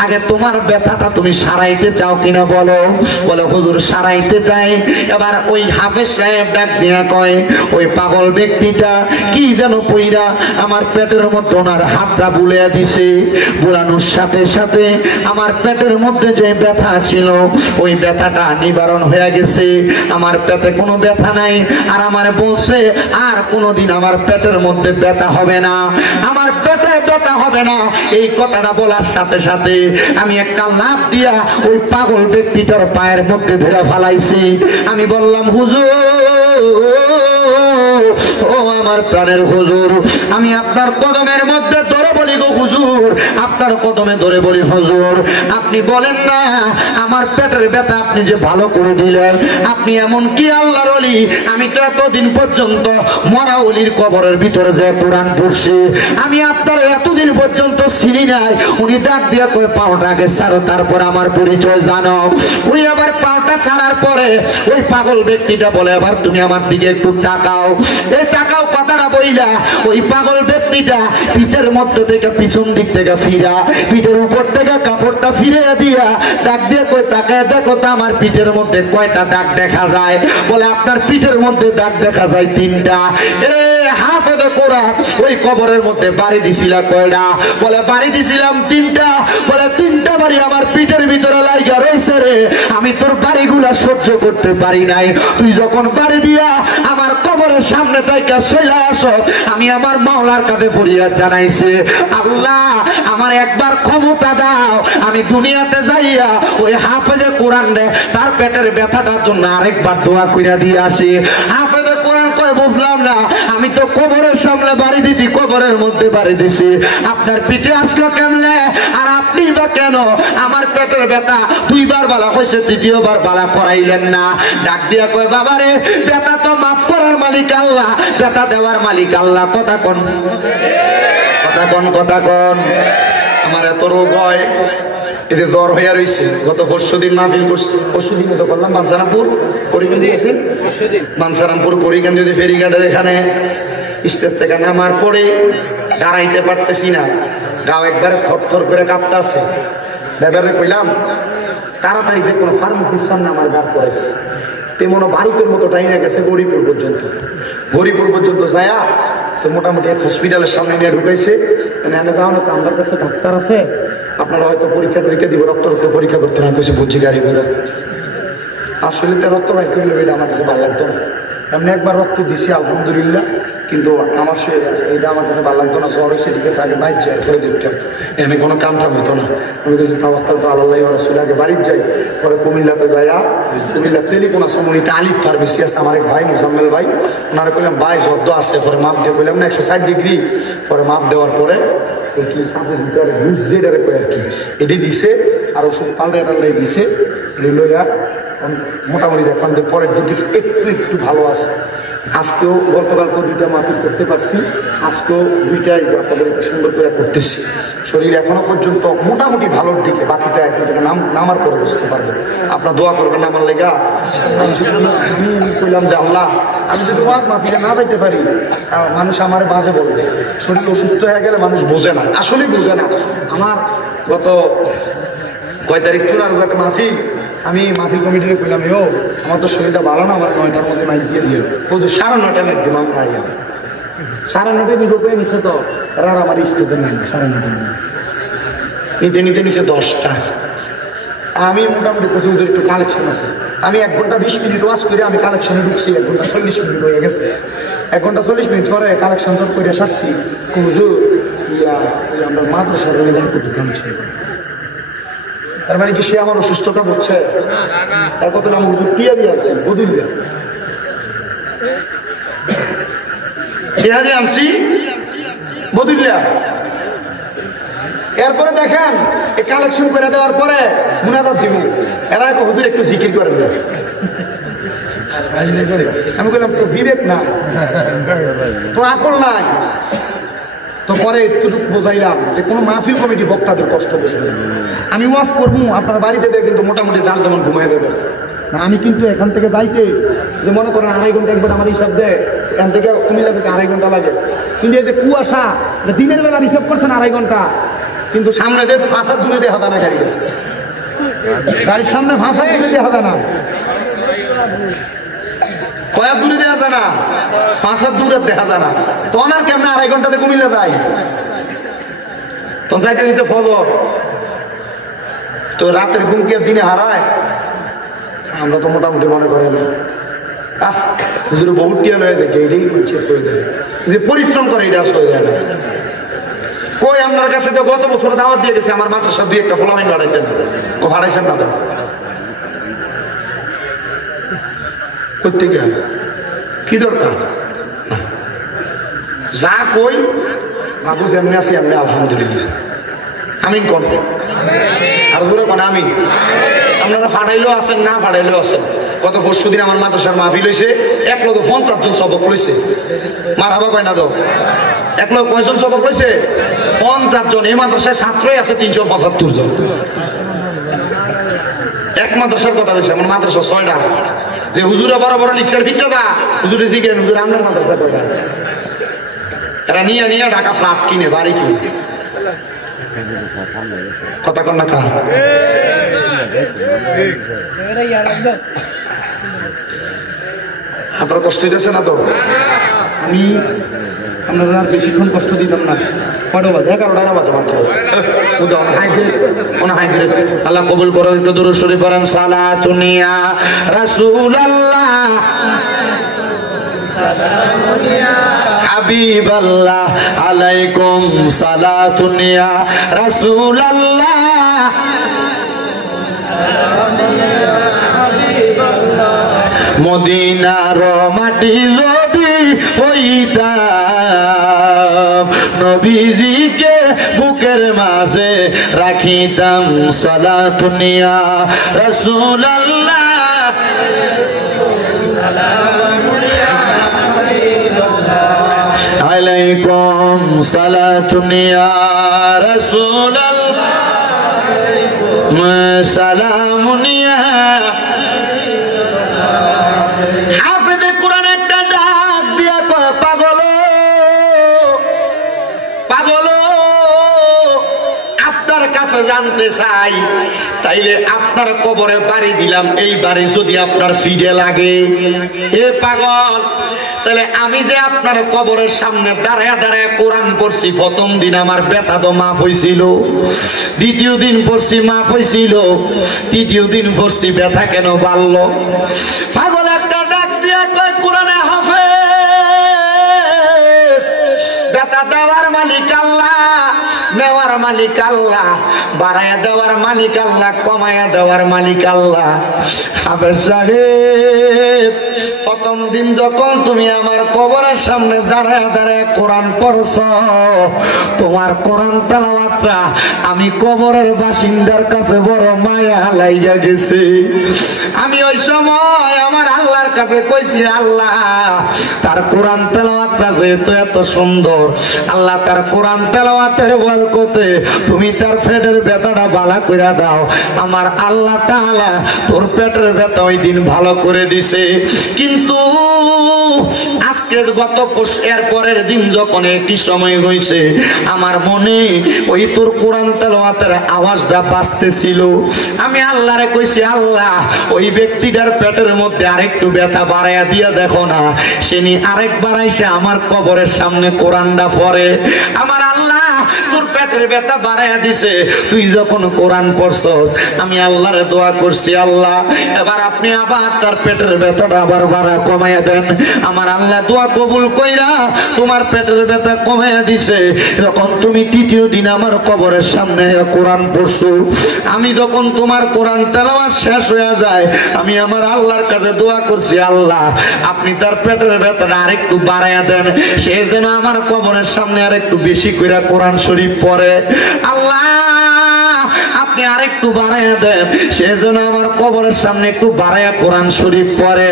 আগে তোমার ব্যথাটা তুমি সারাইতে চাও কিনা বলো? বলে হুজুর সারাইতে চাই। এবার ওই হাফেজ সাহেব ডাক দিয়ে কয় ওই পাগল ব্যক্তিটা কি যেন পইরা আমার পেটের মধ্যে ওনার হাতটা বুলিয়ে দিছে। বুলানোর সাথে সাথে আমার পেটের মধ্যে যে ব্যথা ছিল ওই ব্যথাটা নিবারণ হয়ে গেছে। আমার পেটে কোনো ব্যথা নাই। আর আমারে বলছে আর কোনোদিন আমার পেটের মধ্যে ব্যথা হবে না। আমার পেটে ব্যথা ব্যথা হবে না। এই কথাটা বলার সাথে সাথে আমি একটা লাফ দিয়া ওই পাগল ব্যক্তিটার পায়ের মধ্যে ধরে ফেলাইছি। আমি বললাম, হুজুর, ও আমার প্রাণের হুজুর, আমি আপনার কদমের মধ্যে ধরে বলি গো হুজুর, আপনার কদমে ধরে বলি হুজুর, আপনি বলেন না আমার পেটের ব্যথা আপনি যে ভালো করে দিলেন, আপনি এমন কি আল্লাহর ওলি? আমি তো এতদিন পর্যন্ত মরা ওলির কবরের ভিতরে যে কোরআন পড়ছি, আমি আপনার এতদিন পর্যন্ত চিনি নাই। উনি ডাক দিয়ে কই, পাওটাকে ছাড়ো, তারপর আমার পরিচয় জানো। উনি আবার পাওটা ছাড়ার পরে ওই পাগল ব্যক্তিটা বলে, এবার তুমি আমার দিকে একটু তাকাও। এই তাকাও কথাটা বইলা ওই পাগল ব্যক্তিটা পিঠের মধ্যে থেকে পিছন দিক থেকে ফিরা, পিঠের উপর থেকে কাপড়টা ফিরে দিয়া ডাক দিয়ে কই, তাকায় দেখো তো আমার পিঠের মধ্যে কয়টা দাগ দেখা যায়? বলে, আপনার পিঠের মধ্যে দাগ দেখা যায় 3টা। এরে হাফেজে কোরআন, ওই কবরের মধ্যে বাড়ি দিছিলা কয়টা? বলে, বাড়ি দিছিলাম 3টা। বলে, 3টা বাড়ি আমার পিঠের ভিতরে লাগা রয়েছে রে, আমি তোর বাড়িগুলা সহ্য করতে পারি নাই। তুই যখন বাড়ি দিয়া আমার কবরের সামনে থেকে চলে আসো, আমি আমার মাওলার কাছে ফরিয়াদ জানাইছি, আল্লাহ আমার একবার ক্ষমতা দাও, আমি দুনিয়াতে যাইয়া ওই হাফেজে কোরআন রে তার পেটের ব্যথাটার জন্য আরেকবার দোয়া কইরা দিয়ে আসি। হাফেজে কোরআন কয়, বুঝলাম না, আমি তো কবরের সামনে বাড়ি দিছি, কবরের মধ্যে বাড়ি দিছি, আপনার পিঠে আসলো কেমনে? আর আপনি বা কেন আমার পেটের ব্যথা 2বার বালা হয়েছে, 3য়বার বালা করাইলেন না? ডাক দিয়া কয়, বাবারে, ব্যথা তো মাফ করার মালিক আল্লাহ, ব্যথা দেওয়ার মালিক আল্লাহ। কথা কন, কথা কন, কথা কন। আমার এত রোগ হয়, এতে জ্বর হইয়া রয়েছে। গত পরশুদিন মাহফিল করছি, পরশুদিন তো করলাম বাঞ্ছারামপুর করিগঞ্জ দিয়েছি, বাঞ্ছারামপুর করিগঞ্জ যদি ফেরিঘাটের এখানে স্টেজ থেকে নামার পরে দাঁড়াইতে পারতেছি না, গাও একবারে থরথর করে কাঁপতেছে। ব্যাপারে কইলাম, তাড়াতাড়ি যে কোনো ফার্মেসির সামনে আমার গাড় পড়েছে। তেমন বাড়িতের মতো টাইনা গেছে গরিপুর পর্যন্ত। গরিপুর পর্যন্ত যায়া তো মোটামুটি এক হসপিটালের সামনে নিয়ে ঢুকাইছে। এনে যাও না তো, আমার কাছে ডাক্তার আছে, আপনারা হয়তো পরীক্ষা দিব, রক্ত পরীক্ষা করতে না কইছে, বুঝছি গাড়ি করে। আসলে তো রক্ত বাইক করলে এটা আমার কাছে ভালো লাগতো না। এমনি একবার রক্ত দিছি আলহামদুলিল্লাহ, কিন্তু আমার সে এটা আমার কাছে ভালো লাগতো না। জ্বর হয়েছে ঠিক আছে, আগে বাইর যায় ফেরে দিকটা, এনে কোনো কামটা হইতো না। আমি কাছে তাওয়াক্কাল তো আল্লাহ রাসূল, আগে বাড়ির যাই, পরে কুমিল্লাতে যাইয়া কুমিল্লার টেলিফোনা সমনিতে আলিফ ফার্মেসি আছে আমার এক ভাই মুজাম্মেল ভাই, ওনারা কইলাম ভাই শব্দ আছে, পরে মাপ দিয়ে কইলাম না 160 ডিগ্রি, পরে মাপ দেওয়ার পরে কি সাপোজ ভিতরে লুজ যেটারে কই আর কি এটি দিছে, আর ওষুধ পাল্টাই দিছে, লইয়া মোটামুটি দেখলাম যে পরের দিন থেকে একটু ভালো আছে। আজকেও গতকালকেও 2টা মাহফিল করতে পারছি, আজকেও 2টাই আপনাদের একটা সুন্দর করে করতেছি। শরীর এখনো পর্যন্ত মোটামুটি ভালোর দিকে, বাকিটা এখন থেকে নামার পরে বুঝতে পারবেন। আপনার দোয়া করবেন আমার লেগা। আমি কইলাম যে আল্লাহ, আমি যদি মাহফিলে না যাইতে পারি, মানুষ আমার বাজে বলবে। শরীর অসুস্থ হয়ে গেলে মানুষ বোঝে না, আসলেই বোঝে না। আমার গত কয় তারিখ 14 একটা মাহফিল, আমি মাহফিল কমিটিতে কইলাম, ও আমার তো শরীরটা ভালো না, আমার 9টার মধ্যে মাইক দিয়ে দিও, কিন্তু 9:30 মাইক দিলাম ভাই, 9:30 নিব পেয়ে নিচ্ছে তো, আর আমার স্টুডেন্ট নাই 9:30 নিতে নিচে 10টা। আমি মোটামুটি কোথাও একটু কালেকশন আছে, আমি 1 ঘন্টা 20 মিনিট ওয়াজ করে আমি কালেকশনে ঢুকছি, 1 ঘন্টা 40 মিনিট হয়ে গেছে। 1 ঘন্টা 40 মিনিট পরে কালেকশন সব করে সারছি, হুজুর আমরা মাদ্রাসার কালেকশন। তার মানে কি সে আমার অসুস্থতা বুঝছে? তার কথা আমি হুজুর টিয়া দিয়ে আনছি, বদিল টিয়া দিয়ে আনছি বদিল্লা। এরপরে দেখেন এই কালেকশন করে দেওয়ার পরে মুনাজাত দিব, এরা হুজুর একটু জিকির করে দেবে। আমি বললাম তোর বিবেক না, তোর আকল নাই। তো পরে একটুটুকু বোঝাইলাম যে কোনো মাহফিল কমিটি বক্তাদের কষ্ট বুঝবে। আমি ওয়াজ করবো, আপনার বাড়িতে দেয় কিন্তু মোটামুটি যার যেমন ঘুমাই দেবে না। আমি কিন্তু এখান থেকে যাইতে যে মনে করেন 2.5 ঘন্টা একবার আমার হিসাব দেয়, এখান থেকে কুমিল্লা থেকে 2.5 ঘন্টা লাগে। কিন্তু এই যে কুয়াশা, দিনের বেলা হিসাব করছেন 2.5 ঘন্টা, কিন্তু সামনে দিয়ে ফাঁসার দূরে দেখা যায় না, গাড়ির সামনে ফাঁসার দূরে দেখা যায় না, কয়েক দূরে দেখা যায় না, 5 হাত দূরে দেখা যায় না। তখন আর কেমন 2.5 ঘন্টাতে কুমিল্লা যায়, তখন যাইতে দিতে ফজর। তো রাতের ঘুম কি দিনে হারায়? আমরা তো মোটামুটি মনে করেন হুজুর বহুত টিয়া হয়ে থাকে, এটাই শেষ হয়ে যায়। যে পরিশ্রম করে এটা হয়ে যায় না। কই আপনার কাছে তো গত বছর দাওয়াত দিয়ে গেছে আমার মাদ্রাসা দুই একটা ফলামিন বাড়াইতেন তো হারাইছেন না করতে গেল কি দরকার যা কই বাবু যেমনি আছি আমি আলহামদুলিল্লাহ আমিন কোন আর জোরে কোন আমিন আপনারা ফাটাইলেও আছেন না ফাটাইলেও আছেন গত পরশু দিন আমার মাদ্রাসার মাহফিল হয়েছে 150 জন সবক লইছে মারহাবা কয় না তো 100 কয়জন সবক লইছে 50 জন এই মাদ্রাসায় ছাত্রই আছে 375 জন এক মাদ্রাসার কথা বলছে আমার মাদ্রাসা 6টা যে হুজুরে বড় বড় লিখছেন ভিটটা দা হুজুরে জিজ্ঞেস হুজুর আপনার মাদ্রাসা কয়টা এরা নিয়ে নিয়ে ঢাকা ফ্ল্যাট কিনে বাড়ি কিনে কথা কন না কা আপনার কষ্ট হইতেছে না তো আমি আপনারা বেশিক্ষণ কষ্ট দিতাম না কটা বাজে 11টা বাজে মাত্র আল্লাহ কবুল করো একটু দুরূদ শরীফ পড়েন সালাতুন ইয়া রাসূলুল্লাহ সালামুন ইয়া হাবিবাল্লাহ আলাইকুম সালাতুন ইয়া রাসূলুল্লাহ সালামুন ইয়া হাবিবাল্লাহ মদিনার মাটি যদি হইতাম নবীজিকে বুকের মাঝে রাখিতাম সালাতুন ইয়া রাসূলুল্লাহ সালামুন ইয়া হাবিবাল্লাহ আলাইকুম সালাতুন ইয়া রাসূলুল্লাহ সালামুন ইয়া হাফেজে কোরআন একটা ডাক দিয়া কয় পাগল পাগল আপনার কাছে জানতে চাই তাইলে আপনার কবরে বাড়ি দিলাম এই বাড়ি যদি আপনার ফিডে লাগে এ পাগল তাহলে আমি যে আপনার কবরের সামনে দাঁড়ায় দাঁড়ায় কোরআন পড়ছি প্রথম দিন আমার ব্যথা তো মাফ হয়েছিল দ্বিতীয় দিন পড়ছি মাফ হয়েছিল তৃতীয় দিন পড়ছি ব্যথা কেন বাড়লো পাগল একটা ডাক দিয়া কয় কোরআনে হাফেজ ব্যথা দেওয়ার মালিক আল্লাহ নেওয়ার মালিক আল্লাহ বাড়ায়া দেওয়ার মালিক আল্লাহ কমায়া দেওয়ার মালিক আল্লাহ হাফেজ সাহেব প্রথম দিন যখন তুমি আমার কবরের সামনে দাঁড়ায় দাঁড়ায় কোরআন পড়ছ তোমার কোরআন তেলাওয়াতটা আমি কবরের বাসিন্দার কাছে বড় মায়া লাইগা গেছে আমি ওই সময় আমার আল্লাহর কাছে কইছি আল্লাহ তার কোরআন তেলাওয়াতটা যেহেতু এত সুন্দর আল্লাহ তার কোরআন তেলাওয়াতের বরকতে তুমি তার পেটের ব্যথাটা ভালো করে দাও আমার আল্লাহ তাআলা তোর পেটের ব্যথা ওই দিন ভালো করে দিছে কিন্তু আজকে গত এর পরের দিন যখন একই সময় হয়েছে আমার মনে ওই তোর কোরআন তেলাওয়াতের আওয়াজটা বাজতেছিল আমি আল্লাহরে কইছি আল্লাহ ওই ব্যক্তিটার পেটের মধ্যে আরেকটু ব্যথা বাড়াইয়া দিয়া দেখো না সে নি আরেকবার আইসে আমার কবরের সামনে কোরআনটা পড়ে আমার আল্লাহ তোর পেটের ব্যথা বাড়াইয়া দিছে তুই যখন কোরআন পড়ছস আমি আল্লাহরে দোয়া করছি আল্লাহ এবার আপনি আবার তার পেটের ব্যথাটা আবার বাড়া কমাইয়া দেন আমার আল্লাহ দোয়া কবুল কইরা তোমার পেটের ব্যথা কমাইয়া দিছে যখন তুমি তৃতীয় দিন আমার কবরের সামনে কোরআন পড়ছো আমি যখন তোমার কোরআন তেলাওয়াত শেষ হয়ে যায় আমি আমার আল্লাহর কাছে দোয়া করছি আল্লাহ আপনি তার পেটের ব্যথাটা আরেকটু বাড়াইয়া দেন সে যেন আমার কবরের সামনে আরেকটু বেশি কইরা কোরআন শরীফ পড়ে আল্লাহ আপনি আরেকটু বাড়াইয়া দেন সে যেন আমার কবরের সামনে একটু বাড়াইয়া কোরআন শরীফ পড়ে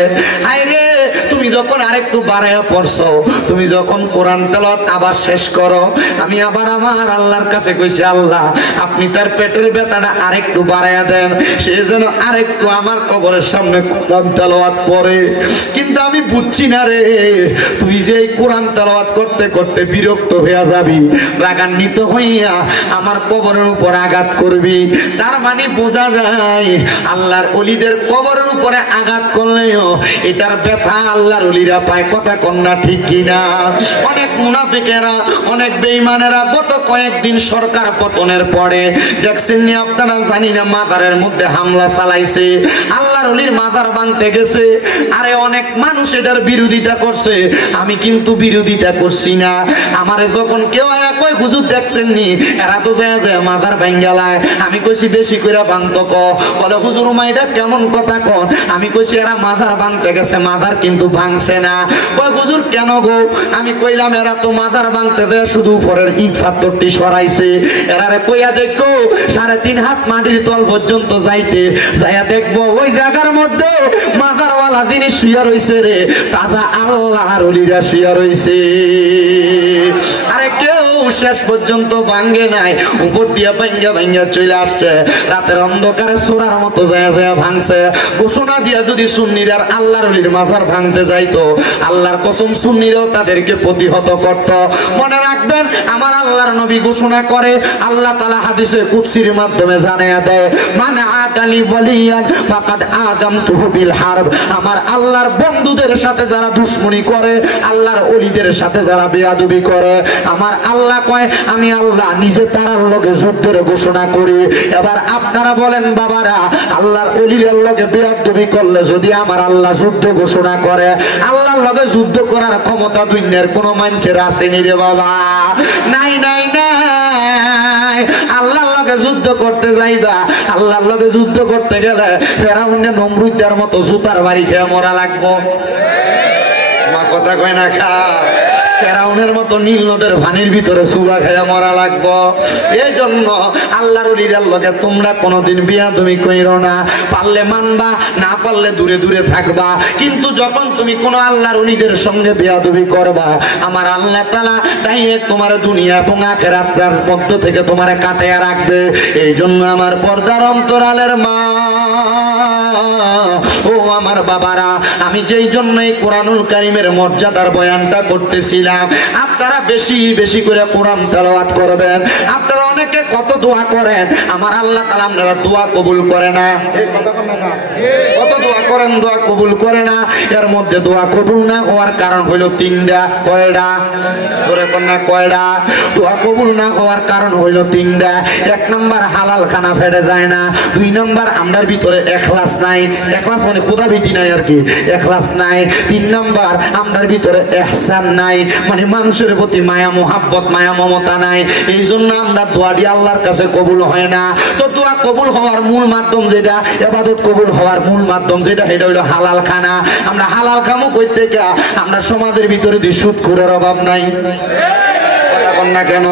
হায়রে তুমি যখন আরেকটু বাড়াইয়া পড়ছো তুমি যখন কোরআন তেলাওয়াত আবার শেষ করো আমি আবার আমার আল্লাহর কাছে কইছি আল্লাহ আপনি তার পেটের ব্যথাটা আরেকটু বাড়াইয়া দেন সে যেন আরেকটু আমার কবরের সামনে কোরআন তেলাওয়াত পড়ে কিন্তু আমি বুঝছি না রে তুই যে এই কোরআন তেলাওয়াত করতে করতে বিরক্ত হয়ে যাবি রাগান্বিত হইয়া আমার কবরের উপর আঘাত করবি তার মানে বোঝা যায় আল্লাহর ওলিদের কবরের উপরে আঘাত করলেও এটার ব্যথা আল্লাহর ওলিরা পায় কথা কন্যা ঠিক কিনা অনেক মুনাফিকেরা অনেক বেঈমানেরা গত কয়েকদিন সরকার পতনের পরে দেখছেন নি আপনারা জানি না মাজারের মধ্যে হামলা চালাইছে আল্লাহর আল্লাহর ওলির মাজার ভাঙতে গেছে। আরে অনেক মানুষ এটার বিরোধিতা করছে, আমি কিন্তু বিরোধিতা করছি না। আমারে যখন কেউ কয় হুজুর দেখছেন নি এরা তো যায় যায় মাজার ভাঙ্গালায়, আমি কইছি বেশি করে ভাঙতো ক। বলে হুজুর মা এটা কেমন কথা কন? আমি কইছি এরা মাজার ভাঙতে গেছে, মাজার কিন্তু ভাঙছে না। কয় হুজুর কেন গো? আমি কইলাম এরা তো মাজার ভাঙতে দেয় শুধু উপরের ইট পাথরটি সরাইছে। এরারে কইয়া দেখো 3.5 হাত মাটির তল পর্যন্ত যাইতে যাইয়া দেখবো ওই জায়গার মধ্যে মাজারওয়ালা যিনি শুয়ে রইছে রে, তাজা আল্লাহর ওলিরা শুয়ে রইছে। আরে কেউ শেষ পর্যন্ত ভাঙ্গে নাই, উপর দিয়া ভাঙ্গা ভাঙ্গা চলে আসছে। রাতের অন্ধকারে সোরার মতো যায় যায় ভাঙছে। ঘোষণা দিয়া যদি সুন্নিরা আল্লাহর ওলির মাজার ভাঙতে যাইতো, আল্লাহর কসম সুন্নিরাও তাদেরকে প্রতিহত করত। মনে রাখবেন আমার আল্লাহর নবী ঘোষণা করে, আল্লাহ তাআলা হাদিসে কুদসির মাধ্যমে জানায়া দেয়, মান আতালি ওয়ালিয়ান ফাকাদ আযামতুহু বিল হারব। আমার আল্লাহর বন্ধুদের সাথে যারা দুশমনি করে, আল্লাহর ওলিদের সাথে যারা বেয়াদবি করে, আমার আল্লাহ কয় আমি আল্লাহ নিজে তার লগে যুদ্ধের ঘোষণা করি। এবার আপনারা বলেন বাবারা, আল্লাহর ওলিদের লগে বেয়াদবি করলে যদি আমার আল্লাহ যুদ্ধ ঘোষণা করে, আল্লাহর লগে যুদ্ধ করার ক্ষমতা দুনিয়ার কোন মানুষের আসেনি রে বাবা, নাই নাই নাই। আল্লাহর লগে যুদ্ধ করতে যাইবা, আল্লাহর লগে যুদ্ধ করতে গেলে ফেরাউনের নমরুদের মতো জুতার বাড়ি খেয়ে মরা লাগবো। মা কথা কয় না খা, ফেরাউনের মতো নীল নদের পানির ভিতরে সুবা খেয়ে মরা লাগবো। এই জন্য আল্লাহর ওলিদের লগে তোমরা কোনোদিন বিয়াদবি কইরো না। পারলে মানবা, না পারলে দূরে দূরে থাকবা। কিন্তু যখন তুমি কোনো আল্লাহর ওলিদের সঙ্গে বিয়াদবি করবা, আমার আল্লাহ তাআলা ডাইরেক্ট তোমার দুনিয়া এবং আখিরাতের মধ্য থেকে তোমারে কাটায়া রাখবে। এই জন্য আমার পর্দার অন্তরালের মা ও আমার বাবারা, আমি যেই জন্য এই কোরআনুল কারীমের মর্যাদার বয়ানটা করতেছিলাম, আপনারা বেশি বেশি করে কোরআন তেলাওয়াত করবেন। আপনারা অনেকে কত দোয়া করেন, আমার আল্লাহ তাআলা আপনারা দোয়া কবুল করে না। এই কথা বলেন না, কত দোয়া করেন দোয়া কবুল করে না। এর মধ্যে দোয়া কবুল না হওয়ার কারণ হলো 3টা। কয়টা? ধরে কোন না কয়টা? দোয়া কবুল না হওয়ার কারণ হইল 3টা। 1 নাম্বার হালাল খানা ফেটে যায় না। 2 নাম্বার আমরার ভিতরে ইখলাস নাই। ইখলাস মানে খোদা ভীতি নাই আর কি, ইখলাস নাই। 3 নাম্বার আমরার ভিতরে ইহসান নাই, মানে মানুষের প্রতি মায়া মোহাব্বত মায়া মমতা নাই। এই জন্য আমরা দোয়াটি আল্লাহর কাছে কবুল হয় না। তো দোয়া কবুল হওয়ার মূল মাধ্যম যেটা, ইবাদত কবুল হওয়ার মূল মাধ্যম যেটা, সেটা হইলো হালাল খানা। আমরা হালাল খামো কই থেকে? আমরা সমাজের ভিতরে দিয়ে সুদখোরের অভাব নাই। কথা কন না কেন?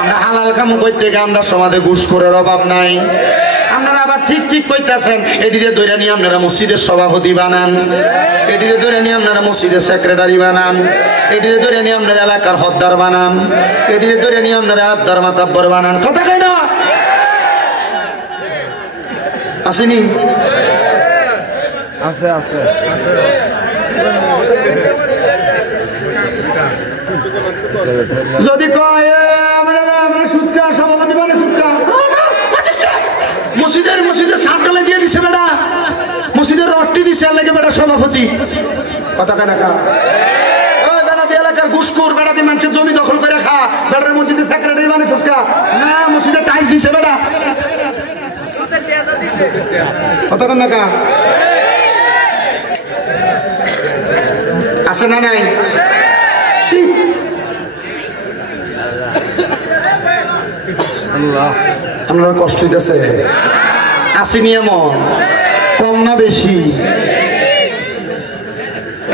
আমরা হালাল খামো কই থেকে? আমরা সমাজে ঘুষখোরের অভাব নাই। আপনারা আবার ঠিক ঠিক কইতাছেন, এদিকে ধরে নিয়ে আপনারা মসজিদের সভাপতি বানান, এদিকে ধরে নিয়ে আপনারা মসজিদের সেক্রেটারি বানান, এদিকে ধরে নিয়ে আপনারা এলাকার হদ্দার বানান, এদিকে ধরে নিয়ে আপনারা আদ্দার মাতাব্বর বানান। কথা কই না? আসেনি? আছে আছে। যদি কয় আমরা সুদকা সভাপতি বানাই, সুদকা মসজিদের সাতটালে দিয়ে দিছে বেটা, মসজিদের রডটি দিছে লাগে বেটা সভাপতি। কথা কেন কা? ওই বেটা দিয়ে এলাকার ঘুষখোর, বেটা দিয়ে মানুষের জমি দখল করে খা, বেটার মসজিদের সেক্রেটারি বানাইছিস কা? না, মসজিদের টাইলস দিছে বেটা। কথা কেন কা? আছে না নাই? আল্লাহ আপনার কষ্ট দিতেছে। আসেনি এমন? কম না বেশি?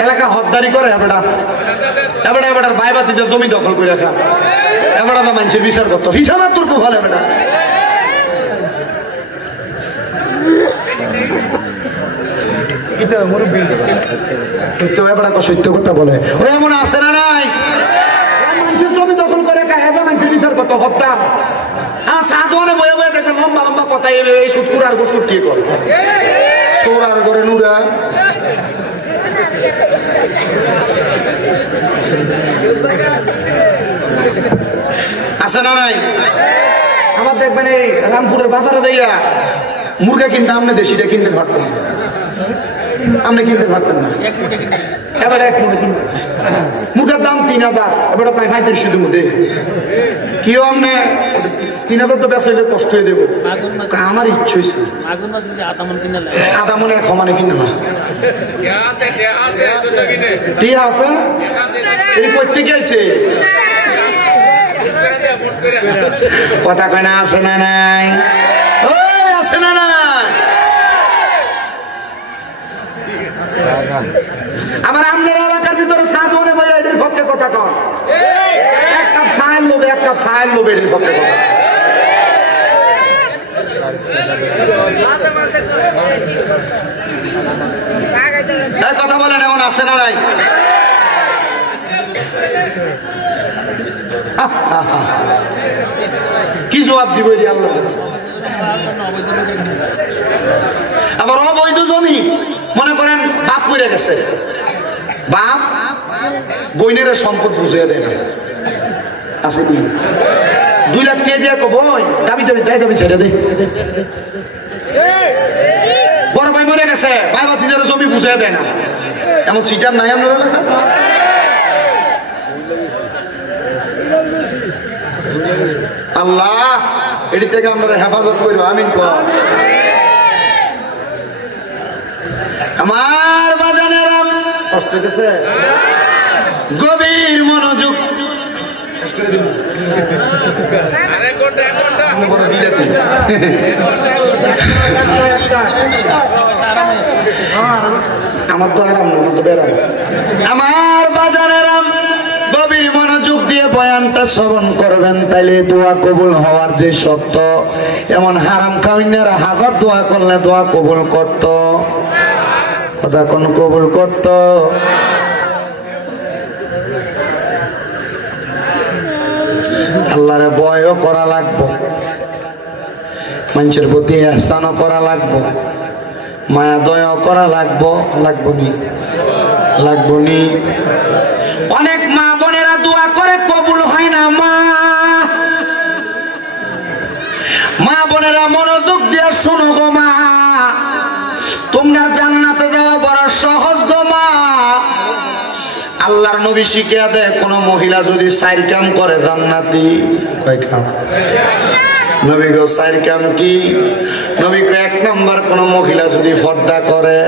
এলাকা হদ্দারি করে এবারটা, এবারটা এবারটার বাইবাতিতে জমি দখল করে রাখা, এবারটা তো মানুষের বিচার করতো, হিসাব আর তোর খুব ভালো এবারটা। সত্য এবারটা সত্য কথা বলে, ওই এমন আছে না নাই? মানুষের জমি দখল করে মানুষের বিচার করতো, হত্যা। সাধনে বয়ে বয়ে দেখবেন লম্বা লম্বা কথা, এই সুৎকুর আর বসুর ঠিক করে তোর আর করে নুরা। আছে না নাই? আমার দেখবেন এই রামপুরের বাজারে দেয়া মুরগা কিনতে, আপনি দেশিটা কিনতে পারতেন। আপনি কিনতে পারতেন না, এবার 1 মুঠে কিনবেন, মুঠের দাম 3000, এবার প্রায় 3500 মধ্যে কেউ আপনি 3000 তো বেচাইলে কষ্ট হয়ে দেবো। আমার ইচ্ছে হয়েছে আধা মনে 1 মানে কিনে না, ঠিক আছে এই প্রত্যেকে আছে কথা কয় না, আছে না নাই, আছে না নাই? আমার আপনার এলাকার ভিতরে সাধনে বলে এদের সত্যি কথা কন, 1 কাপ চায়ের লোভে 1 কাপ চায়ের লোভে এদের সত্যি কথা। কথা বলেন এমন আছে না নাই? কি জবাব দিব আল্লাহ? আবার অবৈধ জমি মনে করেন বাপ মরে গেছে, বাপ বইনের সম্পদ বুঝিয়ে দেয় না, আছে 2 লাখ কে দিয়ে বই দাবি দাবি তাই দাবি ছেড়ে দেয়। বড় ভাই মরে গেছে, ভাই ভাতিজার জমি বুঝিয়ে দেয় না, এমন সিটার নাই আপনার এলাকা? আল্লাহ এটি থেকে আমরা হেফাজত করব, আমিন কর। আমার বাজানেরা কষ্ট গেছে, গভীর মনোযোগ, আমার তো আরাম না, আমার তো বেরাম। আমার বাজানেরা গভীর মনোযোগ দিয়ে বয়ানটা শ্রবণ করবেন, তাইলে দোয়া কবুল হওয়ার যে সত্য, এমন হারাম কামিনারা হাজার দোয়া করলে দোয়া কবুল করত, কথা কোন কবুল করত? আল্লাহরে ভয়ও করা লাগবো, মানুষের প্রতি ইহসানও করা লাগবো, মায়া দয়াও করা লাগবো, লাগবো নি? লাগবো নি? অনেক মা বোনেরা দোয়া করে কবুল হয় না, মা বোনেরা মনোযোগ দিয়ে শোনো গো মা, তোমরা জান্নাতে যাওয়া বড় সহজ গো মা। আল্লাহর নবী শিখিয়ে দেয়, কোন মহিলা যদি 4 কাম করে জান্নাতি। কয় কাম? নবী গো 4 কাম কি? নবী কয় 1 নাম্বার কোন মহিলা যদি পর্দা করে,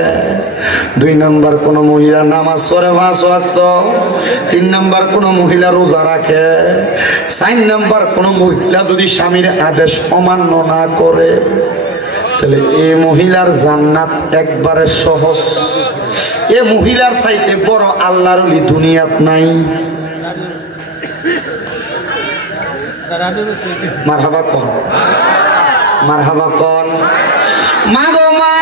2 নাম্বার কোন মহিলা নামাজ পড়ে 5 ওয়াক্ত, 3 নাম্বার কোন মহিলা রোজা রাখে, 4 নাম্বার কোন মহিলা যদি স্বামীর আদেশ অমান্য না করে, তাহলে এই মহিলার জান্নাত একবারে সহজ। এ মহিলার চাইতে বড় আল্লাহর ওলি দুনিয়াত নাই। মারহাবা কোন, মারহাবা কোন। মা গো মা,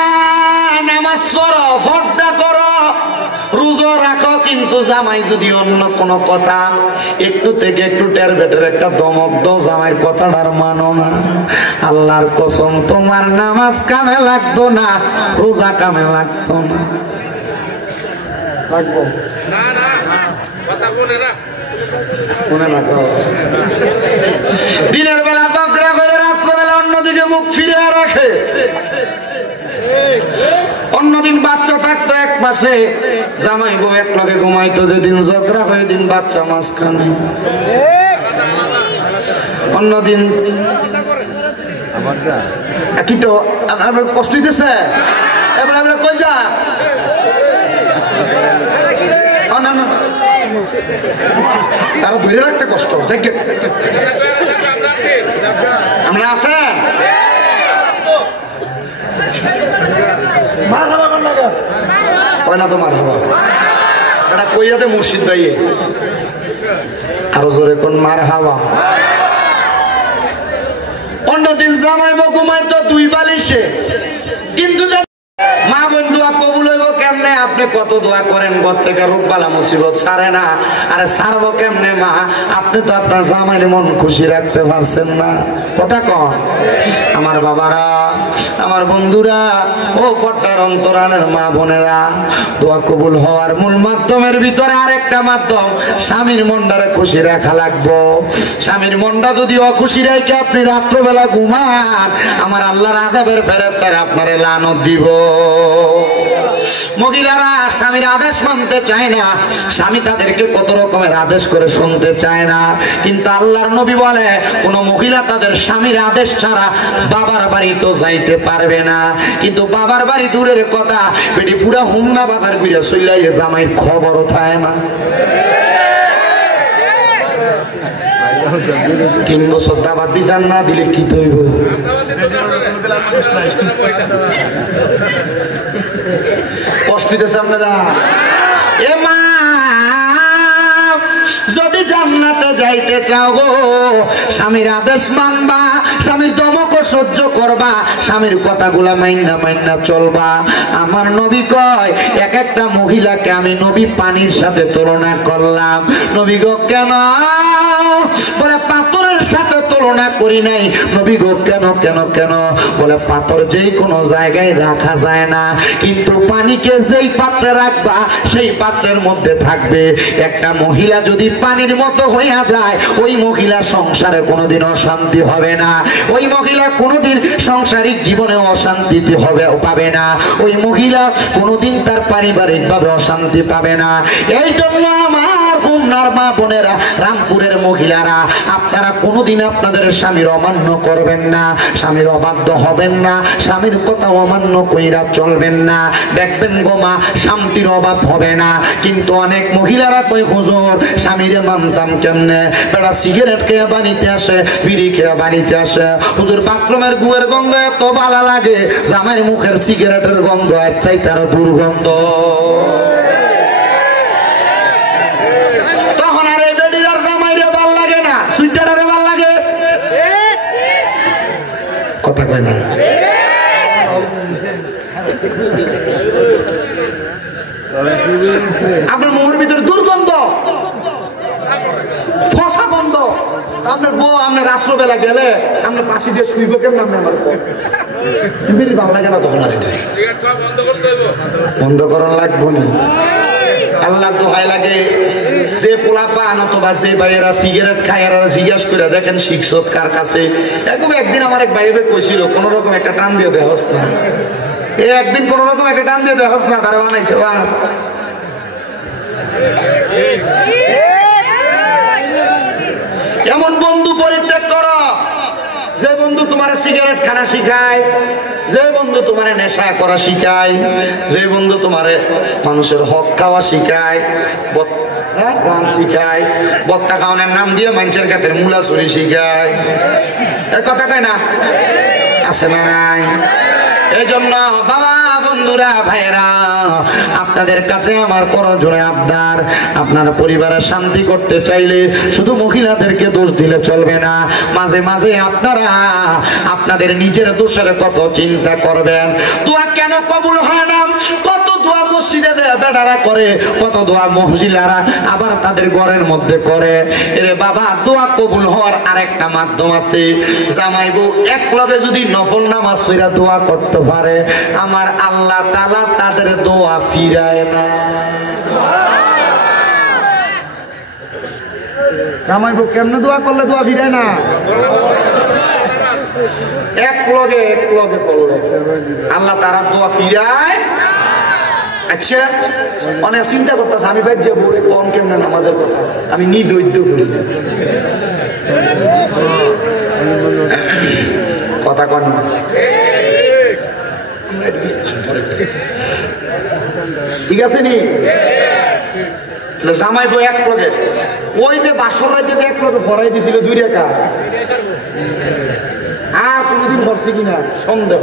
নামাজ পড়ো, পর্দা করো, রোজা রাখো, কিন্তু জামাই যদি অন্য কোন কথা একটু থেকে একটু টের বেটের একটা দমক দাও, জামাইয়ের কথাটার মানো না, আল্লাহর কসম তোমার নামাজ কামে লাগতো না, রোজা কামে লাগতো না। লাগবো দিনের বেলা ঝগড়া করে রাত্রেবেলা অন্যদিকে মুখ ফিরে রাখে। অন্যদিন বাচ্চা থাকতো এক পাশে, জামাই বউ এক লগে ঘুমাইতো, যেদিন ঝগড়া হয় দিন বাচ্চা মাঝখানে। অন্যদিন কি তো কষ্ট দিতেছে, এবার আমরা কই যা তারা ধরে রাখতে কষ্ট, আমরা আছে না তোমার হবা এটা কইয়াতে মুর্শিদ ভাইয়ে আরো জোরে কোন মার হাওয়া। অন্যদিন জামাই বউ ঘুমাইতো 2 বালিশে, কিন্তু মা বোন দোয়া কবুল হইব কেমনে? আপনি কত দোয়া করেন, ঘর থেকে রোগ বালা মুসিবত ছাড়ে না, আরে ছাড়বো কেমনে মা? আপনি তো আপনার জামাইয়ের মন খুশি রাখতে পারছেন না, কথা কন। আমার বাবারা, আমার বন্ধুরা, ও পর্দার অন্তরালের মা বোনেরা, দোয়া কবুল হওয়ার মূল মাধ্যমের ভিতরে আরেকটা মাধ্যম, স্বামীর মনটারে খুশি রাখা লাগবো। স্বামীর মনটা যদি অখুশি রেখে আপনি রাত্রবেলা ঘুমান, আমার আল্লাহর আযাবের ফেরেশতারা আপনারে লানত দিব। মহিলারা স্বামীর আদেশ মানতে চায় না, স্বামী তাদেরকে কত রকমের আদেশ করে শুনতে চায় না। কিন্তু আল্লাহর নবী বলে কোন মহিলা তাদের স্বামীর আদেশ ছাড়া বাবার বাড়ি তো যাইতে পারবে না। কিন্তু বাবার বাড়ি দূরের কথা, বেটি পুরা হুমনা বাজার ঘুরে চইলাইয়ে জামাই খবরও থাকে না। 3 বছর দাবাত দিতেন না দিলে কি তৈব? কষ্ট দিতেছে আপনারা। এ মা, যদি জান্নাতে যাইতে চাও গো, স্বামীর আদেশ মানবা, স্বামীর দমক সহ্য করবা, স্বামীর কথাগুলা মাইন্না মাইন্না চলবা। আমার নবী কয় এক একটা মহিলাকে আমি নবী পানির সাথে তুলনা করলাম। নবী গো কেন? বলে পাথরের সাথে তুলনা করি নাই। নবী গো কেন কেন কেন? বলে পাথর যেই কোনো জায়গায় রাখা যায় না, কিন্তু পানিকে যেই পাত্রে রাখবা সেই পাত্রের মধ্যে থাকবে। একটা মহিলা যদি পানির মতো হইয়া যায়, ওই মহিলা সংসারে কোনোদিন অশান্তি হবে না, ওই মহিলা কোনোদিন সাংসারিক জীবনে অশান্তি হবে পাবে না, ওই মহিলা কোনোদিন তার পারিবারিক ভাবে অশান্তি পাবে না। এই জন্য আমার খুলনার মা বোনেরা, রামপুরের মহিলারা, আপনারা কোনোদিন আপনাদের স্বামীর অমান্য করবেন না, স্বামীর অবাধ্য হবেন না, স্বামীর কথা অমান্য কইরা চলবেন না। দেখবেন গো মা, শান্তির অভাব হবে না। কিন্তু অনেক মহিলারা কই হুজুর স্বামীরে মানতাম কেমনে? বেড়া সিগারেট খেয়ে বাড়িতে আসে, বিড়ি খেয়ে বাড়িতে আসে, হুজুর বাথরুমের গুয়ের গন্ধ এত ভালো লাগে, জামাইয়ের মুখের সিগারেটের গন্ধ এর চাইতে আরো দুর্গন্ধ। তখন আর এই বেডির আর জামাইরে ভাল লাগে না, সুইটারে ভাল লাগে। কথা কয় না? আপনার মুখের ভিতরে দুর্গন্ধ, ফসা গন্ধ। আপনার বউ আপনার রাত্রবেলা গেলে আপনার পাশে দিয়ে শুইব কেমন? আপনি আমার ভালো লাগে না তখন? আর এটা বন্ধ করার লাগবো না। আল্লাহ দোহাই লাগে, যে পোলা পান অথবা যে ভাইয়েরা সিগারেট খায় এরা জিজ্ঞাসা করে দেখেন শিক্ষক কার কাছে। এরকম একদিন আমার এক ভাই কইছিল কোন রকম একটা টান দিয়ে দেওয়া হচ্ছে না, একদিন কোন রকম একটা টান দিয়ে দেওয়া হচ্ছে না, তারা বানাইছে। এমন বন্ধু পরিত্যাগ করো যে বন্ধু তোমার সিগারেট খানা শিখায়, যে বন্ধু তোমার নেশা করা শিখায়, যে বন্ধু তোমার মানুষের হক খাওয়া শিখায়, গান শিখায়, বত্তা খাওয়ানোর নাম দিয়ে মানুষের কাতের মূলা চুরি শিখায়। কথা কয় না? আছে না নাই? এই জন্য বাবা, বন্ধুরা, ভাইরা, আপনাদের কাছে আমার করজোড়ে আবদার, আপনার পরিবারে শান্তি করতে চাইলে শুধু মহিলাদেরকে দোষ দিলে চলবে না। মাঝে মাঝে আপনারা আপনাদের নিজের দোষের কত চিন্তা করবেন। দোয়া কেন কবুল হয় না? কত দোয়া মসজিদে বেড়ারা করে, কত দোয়া মহিলারা আবার তাদের ঘরের মধ্যে করে। এরে বাবা, দোয়া কবুল হওয়ার আরেকটা মাধ্যম আছে। জামাই বউ এক লগে যদি নফল নামাজ পড়া দোয়া করতে পারে, আমার আল্লাহ তাআলা তাদের দোয়া ফিরায় না। জামাই বউ কেমনে দোয়া করলে দোয়া ফিরায় না? এক লগে করলে আল্লাহ তাআলা দোয়া ফিরায়। আচ্ছা, অনেক চিন্তা করতেছে আমি ভাই যে বউরে কম কেমনে নামাজের কথা, আমি নিজ উদ্যোগ করি। কথা কন ঠিক আছে নি? জামাই বউ এক লগে, ওই যে বাসর রাইতে এক লগে ভরাই দিছিল 2 টাকা, আর কোনদিন ভরছে কিনা সন্দেহ।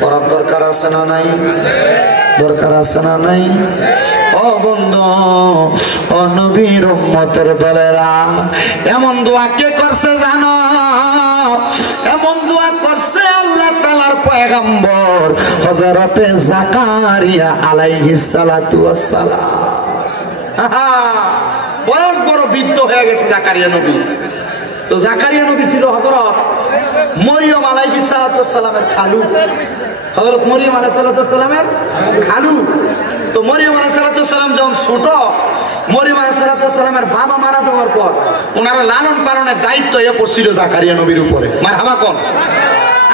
করার দরকার আছে না নাই? দরকার আছে না নাই? ও বন্ধু, ও নবীর উম্মতের দলেরা, এমন দোয়া কে করছে জানো? এমন দোয়া করছে আল্লাহ তাআলার পয়গম্বর হযরতে জাকারিয়া আলাইহিস সালাতু ওয়াস সালাম। বয়স বড় বৃদ্ধ হয়ে গেছে জাকারিয়া নবী। তো জাকারিয়া নবী ছিল হযরত মরিয়ম আলাইহিস সালাতু ওয়াস সালামের খালু। হযরত মরিয়ম আলাইহিস সালাতু ওয়াস সালামের খালু। তো মরিয়ম আলাইহিস সালাতু ওয়াস সালাম যখন ছোট, মরিয়ম আলাইহিস সালাতু ওয়াস সালামের বাবা মারা যাওয়ার পর ওনারা লালন পালনের দায়িত্ব এ পড়ছিল জাকারিয়া নবীর উপরে। মারহাবা কোন?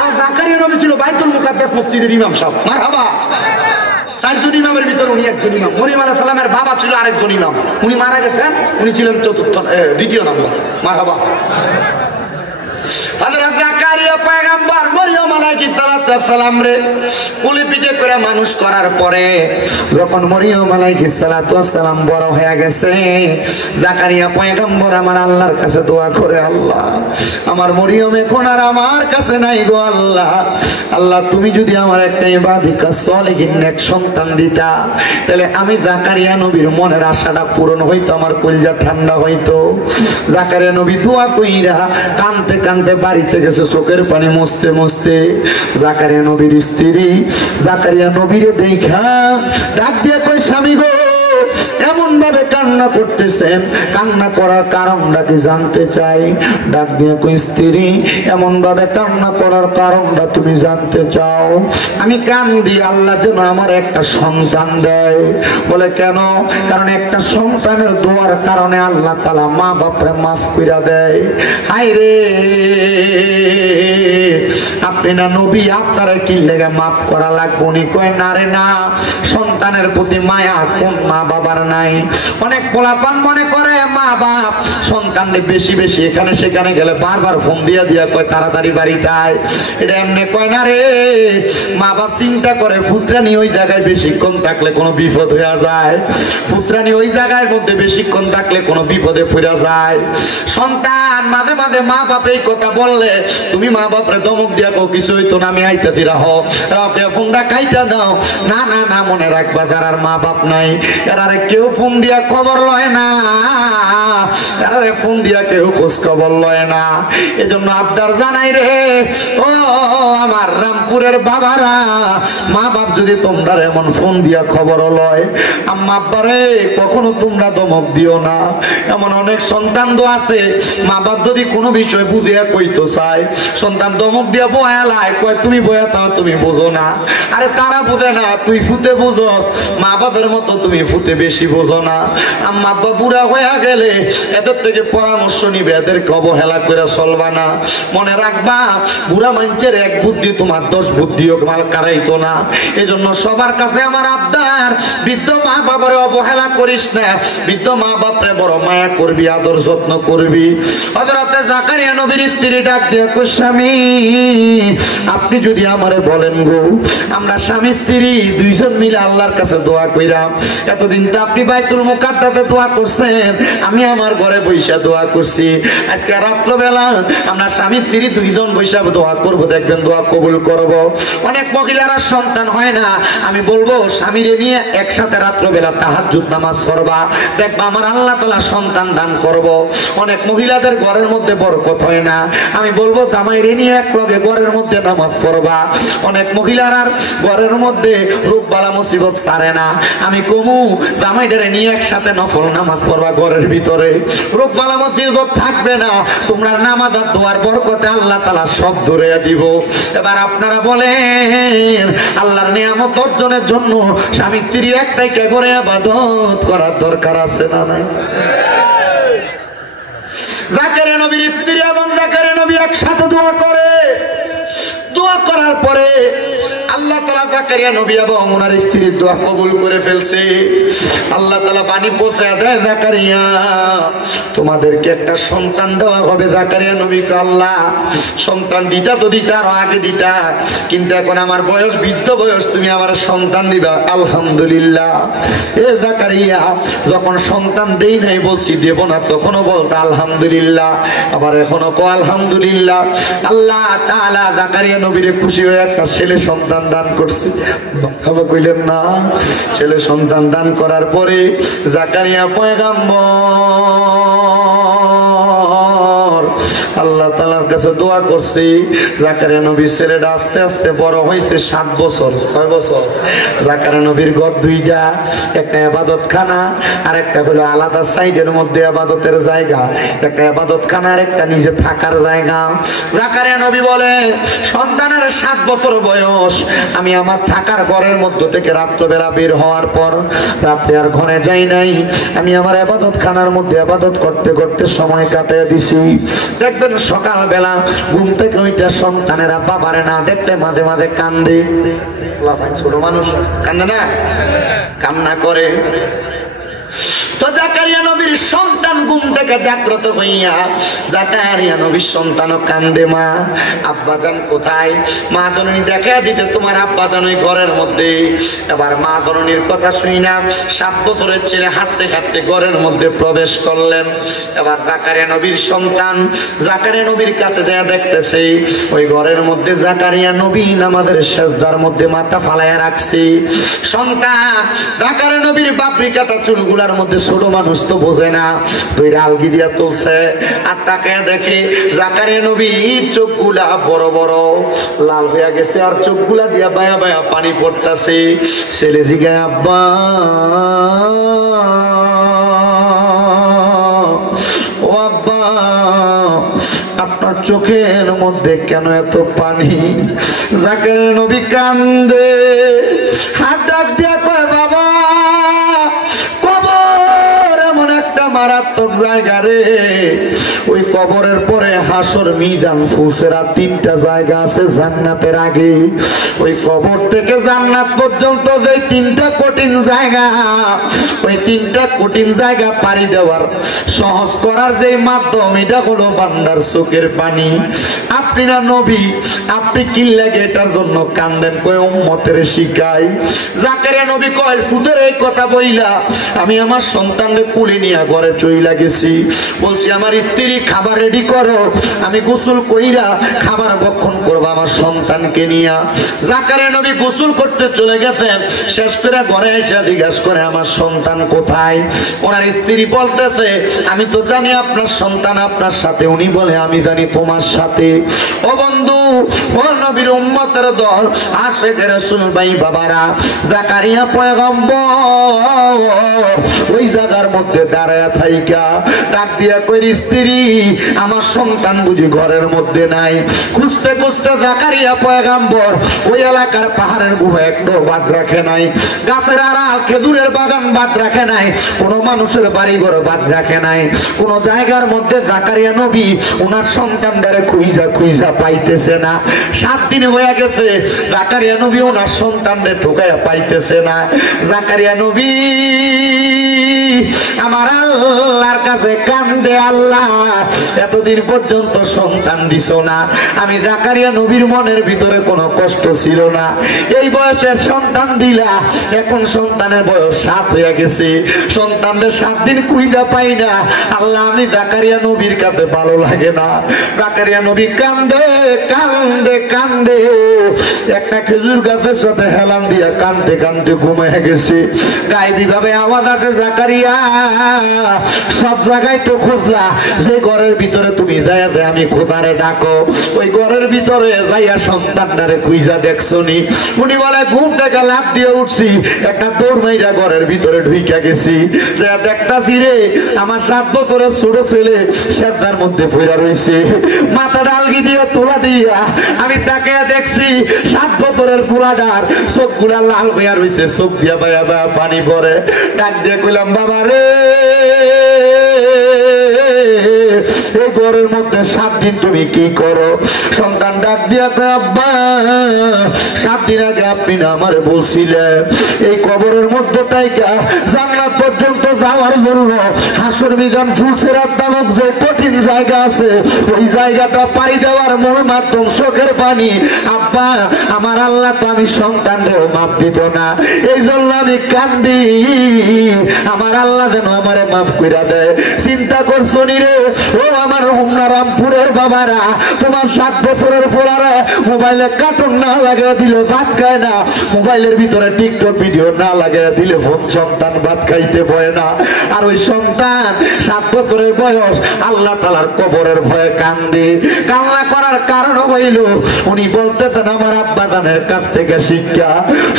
আর জাকারিয়া নবী ছিল বাইতুল মুকাদ্দাস মসজিদের ইমাম সাহেব। মারহাবা। 4 জন ইমামের ভিতর উনি একজন ইমাম। মরিয়ম আলাইহিস সালামের বাবা ছিল আরেকজন ইমাম, উনি মারা গেছেন, উনি ছিলেন দ্বিতীয় নম্বর। মারহাবা। হযরত জাকারিয়া পয়গম্বর মরিয়ম আলাইহিস সালাম রে কোলে পিঠে করে মানুষ করার পরে যখন মরিয়ম আলাইহিস সালাম বড় হয়ে গেছে, জাকারিয়া পয়গম্বর আমার আল্লাহর কাছে দোয়া করে, আল্লাহ আমার মরিয়ম এখন আর আমার কাছে নাই গো আল্লাহ, আল্লাহ তুমি যদি আমার একটা ইবাদিকা সলিহিন নেক সন্তান দিতা, তাহলে আমি জাকারিয়া নবীর মনের আশাটা পূরণ হইতো, আমার কলিজা ঠান্ডা হইতো। জাকারিয়া নবী দোয়া কইরা কানতে কানতে বাড়িতে গেছে, চোখের পানি মুছতে মুছতে। জাকারিয়া নবীর স্ত্রী জাকারিয়া নবীরে দেখা ডাক দিয়ে কই, স্বামী গো এমন ভাবে কান্না করতেছেন, কান্না করার কারণটা কি জানতে চাই। ডাক দিয়ে কই, স্ত্রী এমন ভাবে কান্না করার কারণটা তুমি জানতে চাও? আমি কান্দি আল্লাহ যেন আমার একটা সন্তান দেয়। বলে কেন? কারণ একটা সন্তানের দোয়ার কারণে আল্লাহ তাআলা মা বাপরে মাফ কইরা দেয়। হায় রে, আপনি না নবী, আপনারা কি লেগে মাফ করা লাগবে? উনি কয়, না রে না, সন্তানের প্রতি মায়া কোন মা বাবার নাই? অনেক পোলাপান মনে করে মা বাপ সন্তানকে বেশি বেশি এখানে সেখানে গেলে বারবার ফোন দিয়া দিয়া কয় তাড়াতাড়ি বাড়িতে আয়, এটা এমনি কয় না রে। মা বাপ চিন্তা করে পুত্রানি ওই জায়গায় বেশিক্ষণ থাকলে কোনো বিপদ হয়ে যায়, পুত্রানি ওই জায়গায় মধ্যে বেশিক্ষণ থাকলে কোনো বিপদে পড়ে যায়। সন্তান মাঝে মাঝে মা বাপ এই কথা বললে তুমি মা বাপরে ধমক দিয়া কও, কিছু হইতো না, আমি আইতাছি, রাহো রাতে ফোনটা কাইটা দাও। না না না, মনে রাখবা যারা মা বাপ নাই এরারে কেউ ফোন দিয়া খবর লয় না, এরারে ফোন দিয়া কেউ খোঁজ খবর লয় না। এজন্য আবদার জানাই রে ও আমার রামপুরের বাবারা, মা বাপ যদি তোমরা এমন ফোন দিয়া খবর লয়, আম্মা আব্বারে কখনো তোমরা ধমক দিও না। এমন অনেক সন্তান তো আছে মা বাপ যদি কোনো বিষয় বুঝিয়া কইতো চায়, সন্তান ধমক দিয়া বয়ালায়, কয় তুমি বয়া তাও তুমি বোঝো না। আরে তারা বোঝে না, তুই ফুতে বোঝো, মা বাপের মতো তুমি ফুতে বেশি বোঝো না। আম্মা আব্বা বুড়া হয়ে গেলে এদের থেকে পরামর্শ নিবে, এদেরকে অবহেলা করে চলবা না। মনে রাখবা বুড়া মানুষের এক বুদ্ধি তোমার 10 বুদ্ধিও মাল কারাইতো না। এজন্য সবার কাছে আমার আবদার, বৃদ্ধ মা বাবারে অবহেলা করিস না, বৃদ্ধ মা বাপরে বড় মায়া করবি, আদর যত্ন করবি। হযরত জাকারিয়া নবীর স্ত্রী ডাক দিয়ে কই, স্বামী আপনি যদি আমারে বলেন গো, আমরা স্বামী স্ত্রী দুইজন মিলে আল্লাহর কাছে দোয়া কইরাম। এতদিন তো আপনি বাইতুল মুকাদ্দাসে দোয়া করছেন, আমি আমার ঘরে বইসা দোয়া করছি, আজকে রাত্রবেলা আমরা স্বামী স্ত্রী দুইজন বইসা দোয়া করব, দেখবেন দোয়া কবুল করব। অনেক মহিলারা সন্তান হয় না, আমি বলবো স্বামীরে নিয়ে একসাথে রাত্রবেলা তাহাজ্জুদ নামাজ পড়বা, দেখবা আমার আল্লাহ তাআলা সন্তান দান করব। অনেক মহিলাদের ঘরের মধ্যে বরকত হয় না, আমি বলবো জামাইরে নিয়ে এক লগে ঘরের মধ্যে নামাজ পড়বা। অনেক মহিলারা ঘরের মধ্যে রোগ বালা মুসিবত ছাড়ে না, আমি কমু জামাইটারে নিয়ে একসাথে নফল নামাজ পড়বা, ঘরের ভিতরে রোগ বালা মুসিবত থাকবে না, তোমরা নামাজ আর দোয়ার বরকতে আল্লাহ তাআলা সব ধরে দিব। এবার আপনারা বলেন আল্লাহর নিয়ামত অর্জনের জন্য স্বামী স্ত্রী একটাই কে করে ইবাদত করার দরকার আছে না নাই? জাকারিয়া নবীর স্ত্রী এবং জাকারিয়া নবী একসাথে দোয়া করে, দোয়া করার পরে আল্লাহ তাআলা জাকারিয়া নবী এবং ওনার স্ত্রীর দোয়া কবুল করে ফেলছে। আল্লাহ তাআলা বাণী পৌঁছায় দেয়, জাকারিয়া তোমাদেরকে একটা সন্তান দেওয়া হবে। জাকারিয়া নবীকে আল্লাহ সন্তান দিতা তো দিতা, আরো আগে দিতা, কিন্তু এখন আমার বয়স বৃদ্ধ বয়স, তুমি আমার সন্তান দিবা। আলহামদুলিল্লাহ। এ জাকারিয়া যখন সন্তান দেই নাই বলছি দেব না, তখনও বলতো আলহামদুলিল্লাহ, আবার এখনো কো আলহামদুলিল্লাহ। আল্লাহ তাআলা জাকারিয়া নবীর খুশি হয়ে একটা ছেলে সন্তান দান করছে। বাবা কইলেন না, ছেলে সন্তান দান করার পরে জাকারিয়া পয়গম্বর আল্লাহ তাআলার কাছে দোয়া করছি। জাকারিয়া নবীর ছেলেটা আস্তে আস্তে বড় হয়েছে, 7 বছর। কয় বছর? জাকারিয়া নবীর ঘর দুইটা, একটা ইবাদতখানা আর একটা হলো আলাদা সাইডের মধ্যে ইবাদতের জায়গা, একটা ইবাদতখানা আর একটা নিজে থাকার জায়গা। জাকারিয়া নবী বলে সন্তানের 7 বছর বয়স, আমি আমার থাকার ঘরের মধ্যে থেকে রাত্রবেলা বের হওয়ার পর রাতে আর ঘরে যাই নাই, আমি আমার ইবাদতখানার মধ্যে ইবাদত করতে করতে সময় কাটিয়ে দিছি। দেখবেন সকালবেলা ঘুম থেকে ওইটা সন্তানেরা বাবারে না দেখলে মাঝে মাঝে কান্দে। ছোট মানুষ কান্দে না, কান্না করে। তো জাকারিয়া নবীর সন্তান ঘুম থেকে জাগ্রত হইয়া জাকারিয়া নবীর সন্তানও কান্দে, মা আব্বাজান কোথায়? মা জননী দেখা দিতে তোমার আব্বাজান ওই ঘরের মধ্যে। এবার মা জননীর কথা শুনি না 7 বছরের ছেলে হাঁটতে হাঁটতে ঘরের মধ্যে প্রবেশ করলেন। এবার জাকারিয়া নবীর সন্তান জাকারিয়া নবীর কাছে যা দেখতেছে ওই ঘরের মধ্যে জাকারিয়া নবী নামাজের সেজদার মধ্যে মাথা ফালাইয়া রাখছে। সন্তান জাকারিয়া নবীর বাবরি কাটা চুলগুলার মধ্যে ছোট মানুষ তো বোঝে না, তুই আলগি দিয়া তুলছে আর তাকে দেখে জাকারিয়া নবীর চোখগুলা বড় বড় লাল হইয়া গেছে আর চোখগুলা দিয়া বায়া বায়া পানি পড়তাছে। ছেলে জিগায়, আব্বা ও আব্বা আপনার চোখের মধ্যে কেন এত পানি? জাকারিয়া নবী কান্দে, হাত ডাক দিয়া কয়, বাবা মারাত্মক জায়গা রে, ওই কবরের পরে হাসর মিজান ফুলসেরা 3টা জায়গা আছে জান্নাতের আগে। ওই কবর থেকে জান্নাত পর্যন্ত যে 3টা কঠিন জায়গা, ওই 3টা কঠিন জায়গা পাড়ি দেওয়ার সহজ করার যে মাধ্যম এটা হলো বান্দার চোখের পানি। আপনি না নবী, আপনি কি লাগে এটার জন্য কান্দেন? কয় উম্মতের শিখাই। জাকারিয়া নবী কয়, ফুটের এই কথা বইলা আমি আমার সন্তানকে কুলে নিয়ে ঘরে চইলা গেছি। বলছি আমার স্ত্রী খাবার রেডি করো, আমি গোসল কইরা খাবার ভক্ষণ করবো আমার সন্তানকে নিয়ে। জাকারিয়া নবী গোসল করতে চলে গেছেন, শেষ করে ঘরে এসে জিজ্ঞাসা করে আমার সন্তান কোথায়? ওনার স্ত্রী বলতেছে, আমি তো জানি আপনার সন্তান আপনার সাথে। উনি বলে, আমি জানি তোমার সাথে। ও বন্ধু, ও নবীর উম্মতের দল, আশিকে রাসূল ভাই বাবারা, জাকারিয়া পয়গম্বর ওই জায়গার মধ্যে দাঁড়ায়া থাইকা ডাক দিয়া কই, স্ত্রী আমার সন্তান বুঝি ঘরের মধ্যে নাই? খুঁজতে খুঁজতে জাকারিয়া পয়গম্বর ওই এলাকার পাহাড়ের গুহা একদম বাদ রাখে নাই, গাছের আড়াল খেজুরের বাগান বাদ রাখে নাই, কোন মানুষের বাড়ি ঘর বাদ রাখে নাই, কোন জায়গার মধ্যে জাকারিয়া নবী ওনার সন্তানদের খুঁজা খুঁজা পাইতেছে না। 7 দিন হয়ে গেছে জাকারিয়া নবী ওনার সন্তানদের ঠোকাইয়া পাইতেছে না। জাকারিয়া নবী আমার আল্লাহর কাছে কান্দে, আল্লাহ এতদিন পর্যন্ত সন্তান দিছো না। আমি জাকারিয়া নবীর মনের ভিতরে কোনো কষ্ট ছিল না, এই বয়সের সন্তান দিলা, এখন সন্তানের বয়স 7 হয়ে গেছে, সন্তানদের 7 দিন খুঁজা পাই না। আল্লাহ আমি জাকারিয়া নবীর কাছে ভালো লাগে না। জাকারিয়া নবী কান্দে কান্দে কান্দে একটা খেজুর গাছের সাথে হেলান দিয়া কান্দতে কান্দতে ঘুমিয়ে গেছে। গায়েবী ভাবে আওয়াজ আসে, জাকারিয়া সব জায়গায় তো খুঁজলা, যে ঘরের ভিতরে তুমি যাইয়া আমি খোদারে ডাকো, ওই ঘরের ভিতরে যাইয়া সন্তানটারে খুঁজা দেখছো নি? উনি বলে, ঘুম থেকে লাফ দিয়ে উঠছি, একটা দৌড় মাইরা ঘরের ভিতরে ঢুইকা গেছি, দেখতাছি রে আমার 7 বছরের ছোট ছেলে সেদার মধ্যে পড়া রয়েছে, মাথা ডালগি দিয়ে তোলা দিয়া আমি তাকে দেখছি 7 বছরের পোলাটার চোখ গুলা লাল হইয়া রয়েছে, চোখ দিয়া বায়া বায়া পানি পড়ে। ডাক দিয়ে কইলাম, বাবা রে এই ঘরের মধ্যে 7 দিন তুমি কি করো? সন্তান ডাক দিয়া কয়, আব্বা 7 দিন আগে আপনি না আমারে বলছিলেন এই কবরের মধ্যে টাইকা জান্নাত পর্যন্ত যাওয়ার জন্য হাসর মিজান ফুলসিরাত নামক যে কঠিন জায়গা আছে, ওই জায়গাটা পাড়ি দেওয়ার মূল মাধ্যম চোখের পানি। আব্বা আমার আল্লাহ তো আমি সন্তানকেও মাফ দিত না, এই জন্য আমি কান্দি, আমার আল্লাহ যেন আমারে মাফ কইরা দেয়। চিন্তা করছো নি রে ও আমার রামপুরের বাবারা, তোমার 7 বছরের পোলারা মোবাইলে কার্টুন না লাগিয়ে দিলে ভাত খায় না, মোবাইলের ভিতরে টিকটক ভিডিও না লাগিয়ে দিলে সন্তান ভাত খাইতে পারে না। আর ওই সন্তান 7 বছরের বয়স আল্লাহ তাআলার কবরের ভয়ে কান্দে। কান্না করার কারণ হইল উনি বলতেছেন আমার আব্বা জানের কাছ থেকে শিক্ষা।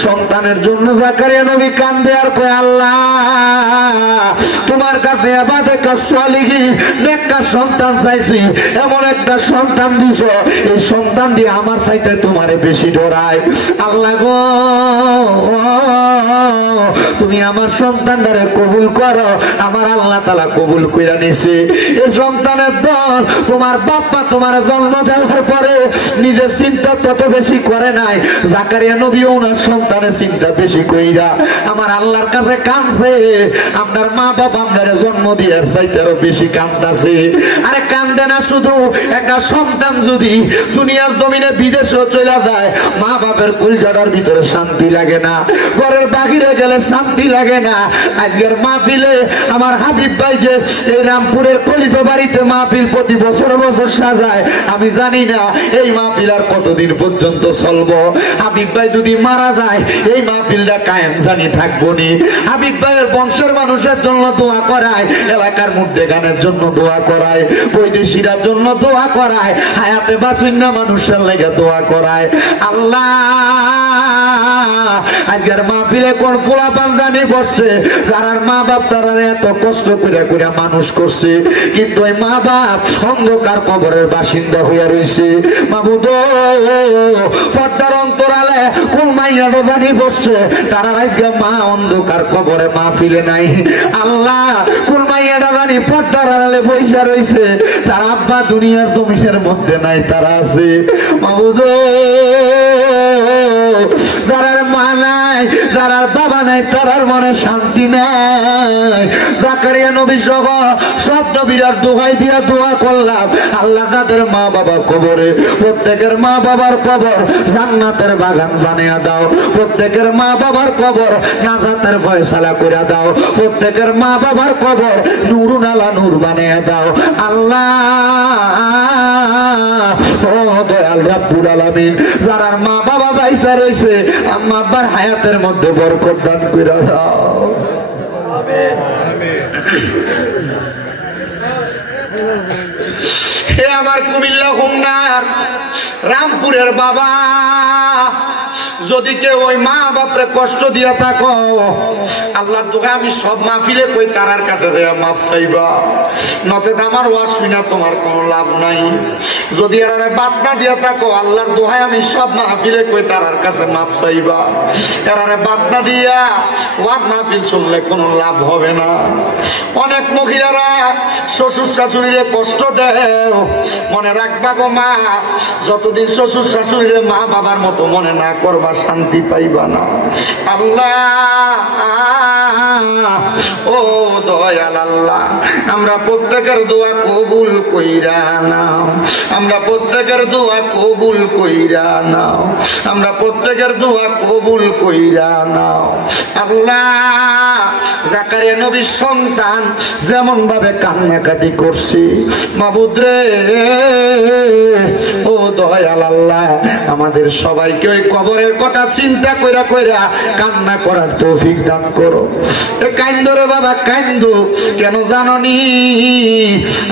সন্তানের জন্য জাকারিয়া নবী কান্দে আর কয় আল্লাহ তোমার কাছে আবাদে কাজ সালিহিন নেককার সন্তান চাইছি, এমন একটা সন্তান দিছো এই সন্তান দিয়ে আমার চাইতে তোমারে বেশি ডরায়। আল্লাহ গো তুমি আমার সন্তানটারে কবুল করো। আমার আল্লাহ তাআলা কবুল কইরা নিছে। এই সন্তানের দল তোমার বাপ্পা তোমার জন্ম দেওয়ার পরে নিজের চিন্তা তত বেশি করে নাই, জাকারিয়া নবী ওনার সন্তানের চিন্তা বেশি কইরা আমার আল্লাহর কাছে কাঁদছে। আপনার মা বাবা আপনারে জন্ম দিয়ার চাইতে আরো বেশি কাঁদতাছে। আরে কান্দে না শুধু, একটা সন্তান যদি দুনিয়ার জমিনে বিদেশে চলে যায় মা বাপের কলজাটার ভিতরে শান্তি লাগে না, ঘরের বাহিরে গেলে শান্তি লাগে না। আজকের মাহফিলে আমার হাবিব ভাই যে এই রামপুরের কলিফা বাড়িতে মাহফিল প্রতি বছর বছর সাজায়, আমি জানি না এই মাহফিল আর কতদিন পর্যন্ত চলবো। হাবিব ভাই যদি মারা যায় এই মাহফিলটা কায়েম জানি থাকবো নি। হাবিব ভাইয়ের বংশের মানুষের জন্য দোয়া করায়, এলাকার মধ্যে গানের জন্য দোয়া করায়, বৈদেশিরার জন্য দোয়া করায়, হায়াতে বাসিন্দা মানুষের লেগে দোয়া করায়। আল্লাহ আজকের মাহফিলে কোন পোলা পাঞ্জানি বসছে যারার মা বাপ তারা এত কষ্ট করে করে মানুষ করছে, কিন্তু ওই মা বাপ অন্ধকার কবরের বাসিন্দা হইয়া রয়েছে। মাহবুব পর্দার অন্তরালে কোন মাইয়া জানি বসছে তারা আজকে মা অন্ধকার কবরে মাহফিলে নাই। আল্লাহ কোন মাইয়াটা জানি পর্দার আড়ালে বইসা রয়েছে তার আব্বা দুনিয়ার জমিনের মধ্যে নাই, তারা আছে। মাহবুব যারার মা নাই যারার বাবা নাই তারার মনে শান্তি নাই। জাকারিয়া নবী সহ সব নবীরার দোহাই দিয়া দোয়া করলাম আল্লাহ তাদের মা বাবা কবরে প্রত্যেকের মা বাবার কবর জান্নাতের বাগান বানিয়ে দাও, প্রত্যেকের মা বাবার কবর নাজাতের ফয়সালা করে দাও, প্রত্যেকের মা বাবার কবর নূরুন আলা নূর বানিয়ে দাও। আল্লাহ ও দয়াল রাব্বুল আলামিন যারার মা বাবা বাইসা রয়েছে আম্মা আব্বার হায়াতের মধ্যে বরকত দান করে দাও। আমিন আমিন। হে আমার কুমিল্লা হোমনার রামপুরের বাবা, যদি কেউ ওই মা বাপরে কষ্ট দিয়া থাকো আল্লাহর দোয়া আমি সব মাহফিলে কই তারার কাছে দেয়া মাফ চাইবা, নচেত আমার ওয়াজ শুনা তোমার কোনো লাভ নাই। যদি এরারে বাদ না দিয়া থাকো আল্লাহর দোহাই আমি সব মাহফিলে কই তারার কাছে মাফ চাইবা। এরারে বাদ না দিয়া ওয়াজ মাহফিল শুনলে কোনো লাভ হবে না। অনেক মহিলারা শ্বশুর শাশুড়িরে কষ্ট দেও, মনে রাখবা গো মা, যতদিন শ্বশুর শাশুড়িরে মা বাবার মতো মনে না করবা শান্তি পাইবা না। আল্লাহ ও দয়াল আল্লাহ আমরা প্রত্যেকের দোয়া কবুল কইরা নাও, আমরা প্রত্যেকের দোয়া কবুল কইরা নাও, আমরা প্রত্যেকের দোয়া কবুল কইরা নাও। আল্লাহ জাকারিয়া নবীর সন্তান যেমন ভাবে কান্নাকাটি করছি মাবুদ রে, ও দয়াল আল্লাহ আমাদের সবাইকে ওই কবরের কথা চিন্তা কইরা কইরা কান্না করার তৌফিক দান করো। কাইন্দো রে বাবা কাইন্দো, কেন জাননি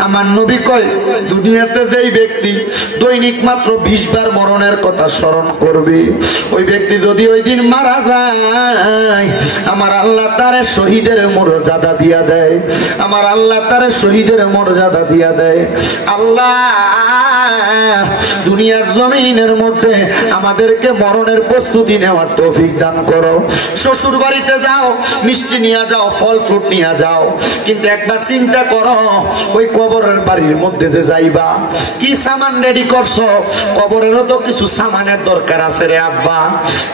আমার নবী কয় দুনিয়াতে যেই ব্যক্তি দৈনিক মাত্র 20 বার মরণের কথা স্মরণ করবে ওই ব্যক্তি যদি ওই দিন মারা যায় আমার আল্লাহ তারে শহীদের মর্যাদা দিয়া দেয়, আমার আল্লাহ তারে শহীদের মর্যাদা দিয়া দেয়। আল্লাহ দুনিয়ার জমিনের মধ্যে আমাদেরকে মরণের প্রস্তুতি নেওয়ার তৌফিক দান করো। শ্বশুর বাড়িতে যাও মিষ্টি নিয়ে যাও, ফল ফ্রুট নিয়ে যাও, কিন্তু একবার চিন্তা করো ওই কবরের বাড়ির মধ্যে যে যাইবা কি সামান রেডি করছো, কবরেরও তো কিছু সামানের দরকার আছে রে আব্বা।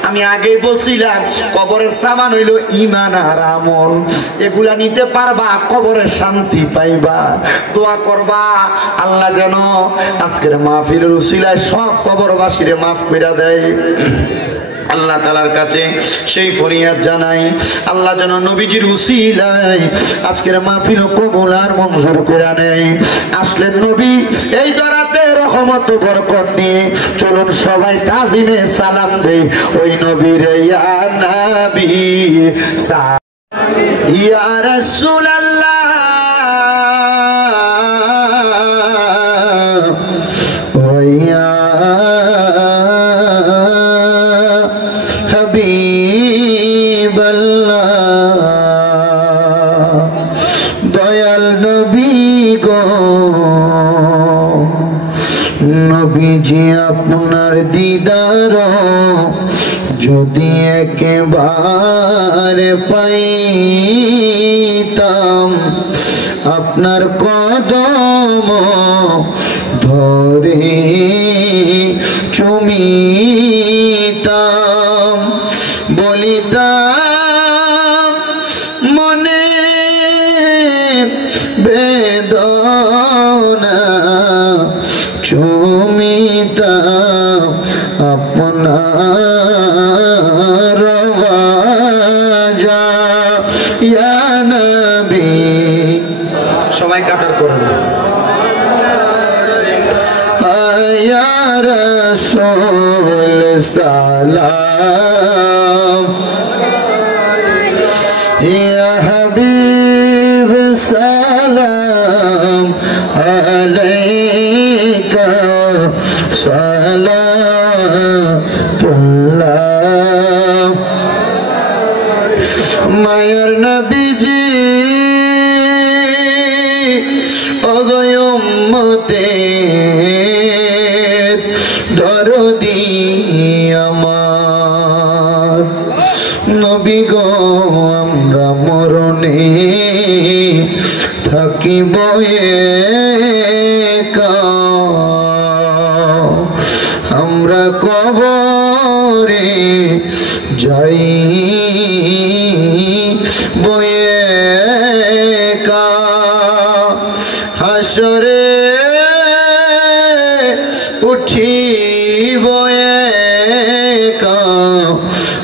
আমি আগেই বলছিলাম কবরের সামান হইলো ঈমান আর আমল, এগুলা নিতে পারবা কবরে শান্তি পাইবা। দোয়া করবা আল্লাহ যেন আজকের মাহফিলের উসিলায় সব কবরবাসীরে মাফ করে দেয়। আল্লাহ তাআলার কাছে সেই ফরিয়াদ জানাই আল্লাহ যেন নবীজির উসিলায় আজকের মাহফিল কবুল আর মঞ্জুর করে নেয়। আসলেন নবী এই দরাতে রহমত বরকত নিয়ে, চলুন সবাই তাজিমে সালাম দেই ওই নবীর ইয়া নবী ইয়া রাসূলুল্লাহ ওয়া ইয়া হাবিবাল্লাহ দয়াল নবী গো নবীজি আপনার দিদার যদি একেবারে পাইতাম আপনার কদম ধরে চুমিতাম বলিতাম মনে বেদনা চুমিতাম আপনার রাজা ইয়া নবী সবাই কাতার করুন ইয়া রাসূল সালাম ইয়া হাবিব সালাম আলাইকা সালাতুল্লাহ মায়ার নবীজি উম্মতের দরদি আমার নবী গো আমরা মরণে থাকিব একা আমরা কবরে যাই বয়ে কা হাসরে উঠিব একা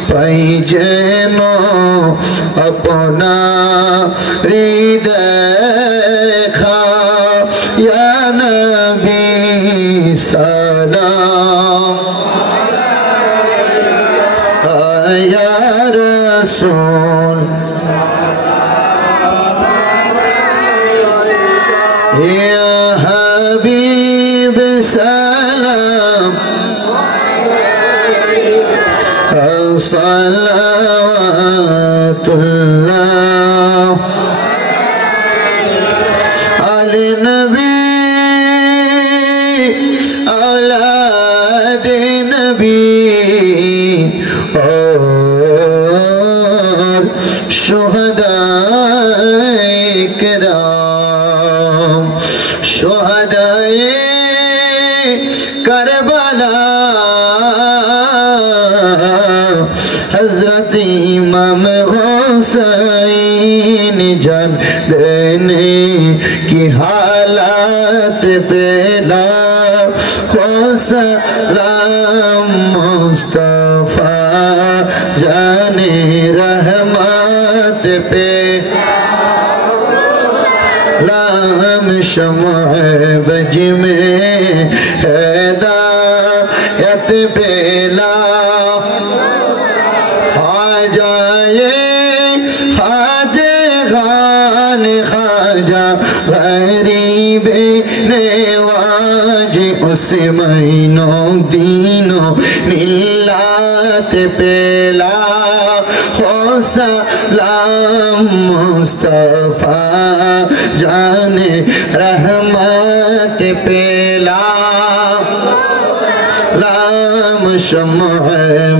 পাই যেন আপনার দেখা ইয়া নবী সালাম ইয়া রাসূল ইয়া হাবিব সালাম সালাতুল্লাহ আলে নবী औलाद नबी और शुहदाए किराम शुहदाए करबला हजरत इमाम हुसैन जान देने की हालत पेला सलाम मुस्तफा जाने रहमत पे लाम शम्अ बज में हिदायत पेला खाजाए खाजे खान खाजा गरीब नेवाज उस महीनों दीनों मिल्लात पेला हो सलाम मुस्तफा जाने रहमत पेला लाम शम्अ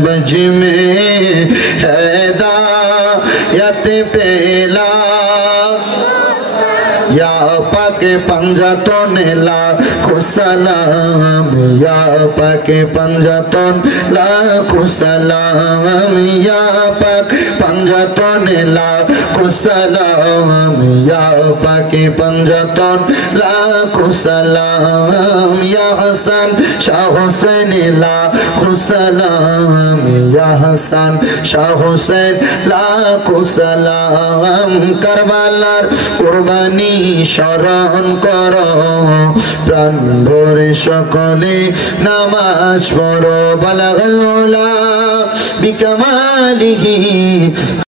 बज में हिदायत पेला या पाके पंजातन लाखो सलाम या पाके पंजातन लाखो सलाम या पाक पंजातन लाखो सलाम या पाके पंजातन लाखो सलाम या हसन शाह हुसैन लाखो सलाम या हसन शाह हुसैन लाखो सलाम करबलार कुर्बानी शरण करो प्राण भरे सकले नामाज पढ़ो बलागल उला बिकमालिही।